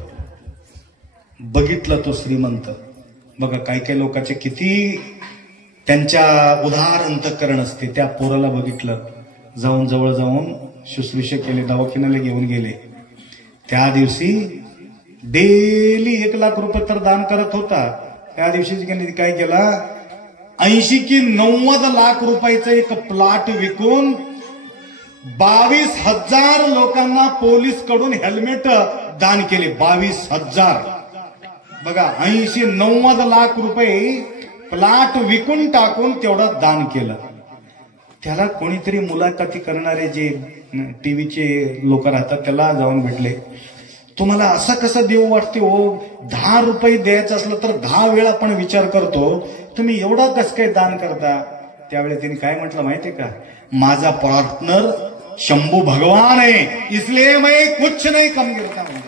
बघितलं तो श्रीमंत. बघा काही काही लोकांचे किती त्यांच्या उदार अंतःकरण असते. त्या पोराला बघितलं, जाऊन जवळ जाऊन शुश्रूषा केले, दवाखान्याला घेऊन गेले. त्या दिवशी डेली 1 लाख रुपये तर दान करत होता. त्या दिवशी काय केला, 80 की 90 लाख रुपयाचा एक प्लॉट विकून 22,000 लोकांना पोलीस कडून हेल्मेट दान केले. 22,000. बघा 80-90 लाख रुपये प्लॉट विकून टाकून तेवढं दान केलं. त्याला कोणीतरी मुलाखती करणारे जे टीव्हीचे लोक राहतात त्याला जाऊन भेटले. तुम्हाला असं कसं देऊ वाटते हो? 10 रुपये द्यायचं असलं तर 10 वेळा आपण विचार करतो, तुम्ही एवढा कसं काय दान करता? त्यावेळी त्यांनी काय म्हटलं माहितीये का, माझा पार्टनर शंभू भगवान है इसलिए मैं कुछ नहीं कम गिरता हूं.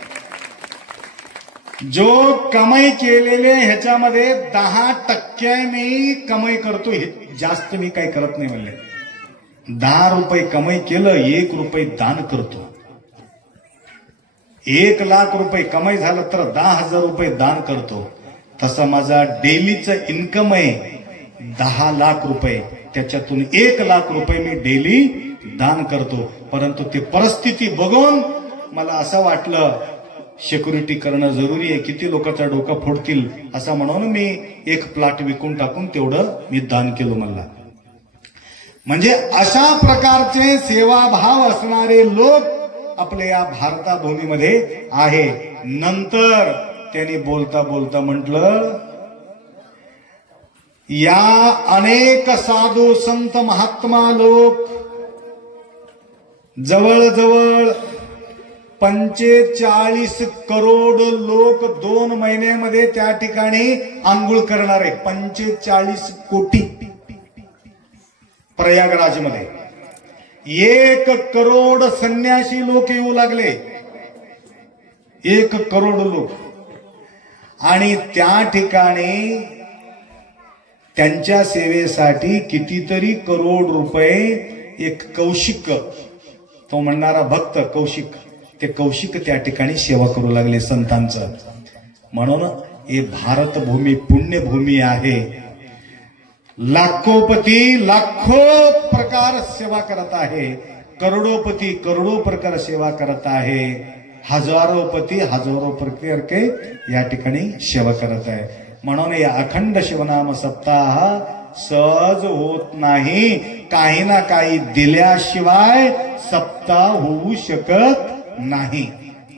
जो कमाई केलेले ह्याच्यामध्ये 10% मी कमाई करतो, जास्त मी काही करत नाही म्हणले. 10 रुपये कमाई केलं, 1 रुपये दान करतो. 1 लाख रुपये कमाई झालं तर 10,000 रुपये दान करतो. तसं माझा डेलीचं इन्कम आहे 10 लाख रुपये, त्याच्यातून 1 लाख रुपये मी डेली दान करतो. परंतु ते परिस्थिती बघून मला असं वाटलं सिक्युरिटी करणं जरुरी आहे, किती लोकांचा डोकं फोडतील असं म्हणून मी एक प्लॉट विकून टाकून तेवढं मी दान केलं. मला म्हणजे अशा प्रकारचे सेवाभाव असणारे लोक आपल्या या भारताभूमीमध्ये आहे. नंतर त्यांनी बोलता बोलता म्हटलं, या अनेक साधू संत महात्मा लोक जवळजवळ 45 करोड लोक 2 महिन्यामध्ये त्या ठिकाणी आंघोळ करणार आहे. 45 कोटी प्रयागराजमध्ये. 1 करोड संन्यासी लोक येऊ लागले. 1 करोड लोक. आणि त्या ठिकाणी त्यांच्या सेवेसाठी कितीतरी करोड रुपये एक कौशिक, तो म्हणणारा भक्त कौशिक, ते कौशिक त्या ठिकाणी सेवा करू लागले संतांचं. म्हणून हे भारतभूमी पुण्यभूमी आहे. लाखोपती लाखो प्रकार सेवा करत आहे, करोडोपती करोडो प्रकार सेवा करत आहे, हजारोपती हजारो प्रकार या ठिकाणी सेवा करत आहे. म्हणून या अखंड शिवनाम सप्ताह सहज होत नाही. काही ना काही दिल्याशिवाय सप्ताह होऊ शकत नाही.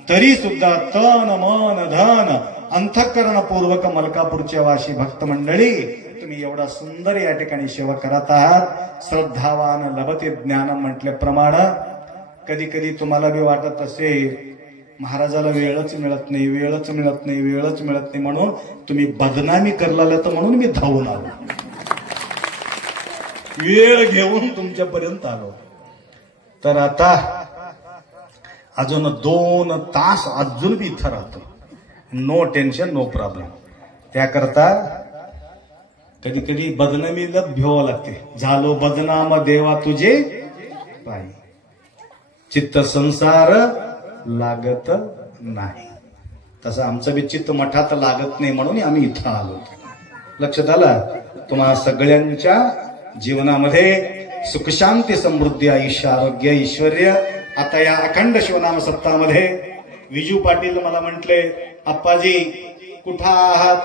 तरी सुद्धा तन मन धन अंतःकरणपूर्वक मलकापूरच्या वाशी भक्त मंडळी तुम्ही एवढा सुंदर या ठिकाणी सेवा करत आहात. श्रद्धावान लभते ज्ञान म्हटल्याप्रमाणे कधी कधी तुम्हाला बी वाटत असे महाराजाला वेळच मिळत नाही, वेळच मिळत नाही, वेळच मिळत नाही, म्हणून तुम्ही बदनामी करला तर म्हणून मी धावून आलो, वेळ घेऊन तुमच्यापर्यंत आलो. तर आता अजून 2 तास अजून बी इथं राहतो. No tension, no problem. त्याकरता कधी कधी बदनामीला भ्यावं लागते. झालो बदनाम देवा तुझे पायी, चित्त संसार लागत नाही. तसं आमचं बी चित्त मठात लागत नाही म्हणून आम्ही इथं आलो. लक्षात आलं? तुम्हा सगळ्यांच्या जीवनामध्ये सुख शांती समृद्धी आयुष्य आरोग्य ऐश्वर्य. आता या अखंड शिवनाम सप्ताहामध्ये विजू पाटील मला म्हटले, अप्पाजी कुठं आहात,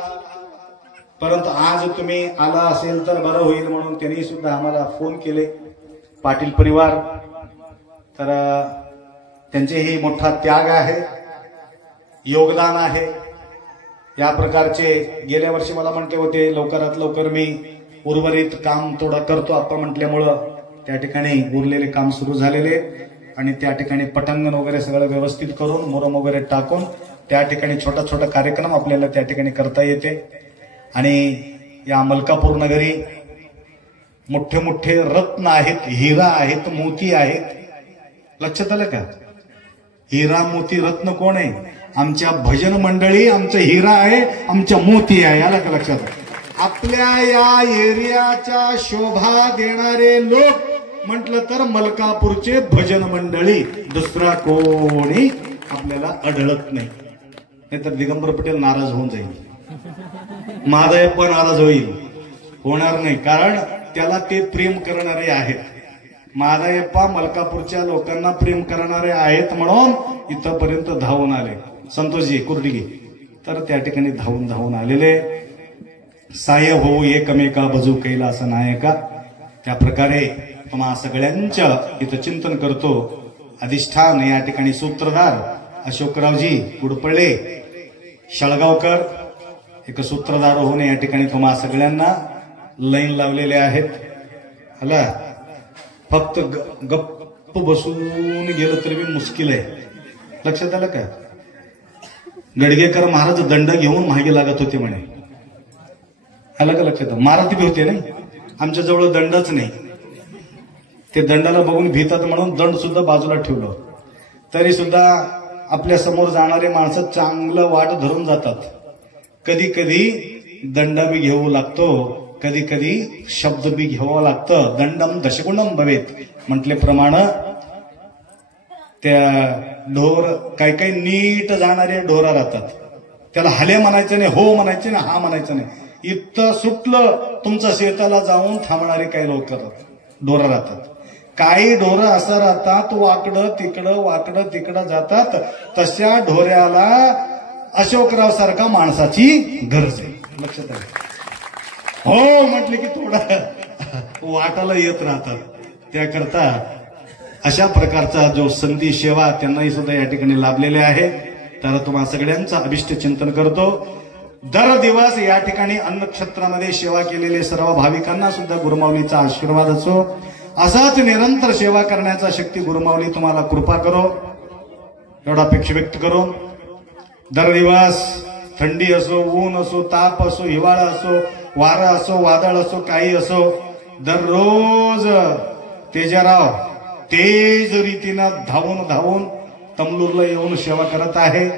परंतु आज तुम्ही आला असेल तर बरं होईल म्हणून त्यांनी सुद्धा आम्हाला फोन केले. पाटील परिवार, तर त्यांचेही मोठा त्याग आहे, योगदान आहे. या प्रकारचे गेल्या वर्षी मला म्हटले होते लवकरात लवकर मी उर्वरित काम थोडं करतो आप्पा म्हटल्यामुळं त्या ठिकाणी उरलेले काम सुरू झालेले आणि त्या ठिकाणी पटांगण वगैरे सगळं व्यवस्थित करून मोरम वगैरे टाकून त्या ठिकाणी छोटा छोटा कार्यक्रम आपल्याला त्या ठिकाणी करता येते. आणि या मलकापूर नगरी मोठे मोठे रत्न आहेत, हिरा आहेत, मोती आहेत. लक्षात आलं का? हिरा मोती रत्न कोण आहे? आमच्या भजन मंडळी आमचं हिरा आहे, आमच्या मोती आहे. आलं का लक्षात? आपल्या या एरियाच्या शोभा देणारे लोक म्हटलं तर मलकापूरचे भजन मंडळी, दुसरा कोणी आपल्याला आढळत नाही. नाहीतर दिगंबर पटेल नाराज होऊन जाईल, महादेव पण नाराज होईल. होणार नाही, कारण त्याला ते प्रेम करणारे आहेत. महादेवप्पा मलकापूरच्या लोकांना प्रेम करणारे आहेत म्हणून इथपर्यंत धावून आले. संतोषजी कुर्डीगी तर त्या ठिकाणी धावून धावून आलेले. साय होऊ एकमेका बजू कैलास नायका. त्या प्रकारे तुम्हा सगळ्यांच्या इथं चिंतन करतो. अधिष्ठान या ठिकाणी सूत्रधार अशोकरावजी गुडपळे शाळगावकर एक सूत्रधार होऊन या ठिकाणी तुम्हा सगळ्यांना लाईन लावलेले आहेत. हला फक्त गप्प बसून गेलं तरी बी मुश्किल आहे. लक्षात आलं का? गडगेकर महाराज दंड घेऊन मागे लागत होते म्हणे. आलं का लक्षात? महाराज बी होते नाही, आमच्या जवळ दंडच नाही. ते दंडाला बघून भीतात म्हणून दंड सुद्धा बाजूला ठेवलं. तरी सुद्धा आपल्या समोर जाणारे माणसं चांगलं वाट धरून जातात. कधी कधी दंड बी घेऊ लागतो, कधी कधी शब्द बी घ्यावं लागतं. दंडम दशगुणम भवेत म्हटल्याप्रमाणे त्या ढोर काही नीट जाणारे ढोरा राहतात. त्याला हले म्हणायचं नाही, हो म्हणायचे नाही, हा म्हणायचं नाही. इतकं सुटलं तुमच्या शेताला जाऊन थांबणारे काही लोक ढोरा राहतात. काही ढोरं असं राहतात वाकडं तिकडं जातात. तशा ढोऱ्याला अशोकराव सारखा माणसाची गरज आहे. लक्षात आहे? हो म्हटले की थोडं वाटाला येत राहतात. त्याकरता अशा प्रकारचा जो संधी सेवा त्यांनाही सुद्धा या ठिकाणी लाभलेले आहे. तर तुम्हा सगळ्यांचं अभिष्ट चिंतन करतो. दर दिवस या ठिकाणी अन्नक्षेत्रामध्ये सेवा केलेले सर्व भाविकांना सुद्धा गुरुमाऊलीचा आशीर्वाद असो. असाच निरंतर सेवा करण्याचा शक्ती गुरुमाऊली तुम्हाला कृपा करो, एवढा अपेक्षा व्यक्त करून दर दिवस थंडी असो, ऊन असो, ताप असो, हिवाळा असो, वारा असो, वादळ असो, काही असो, दररोज तेजाराव तेज रीतीनं धावून तमलूरला येऊन सेवा करत आहे.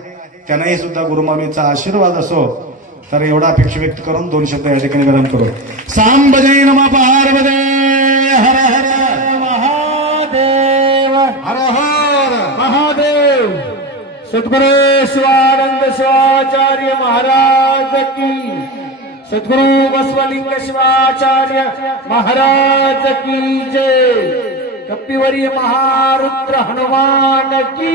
त्यांनाही सुद्धा गुरुमाऊलीचा आशीर्वाद असो. तर एवढा अपेक्षा व्यक्त करून 2 शब्द या ठिकाणी विराम करू. सांबजय नमः पार्वती हर हर महादेव. हर हर महादेव. सद्गुरु शिवानंद शिवाचार्य महाराज की, सद्गुरु बसवलिंग शिवाचार्य महाराज की जय. कपिवर्य महारुद्र हनुमान की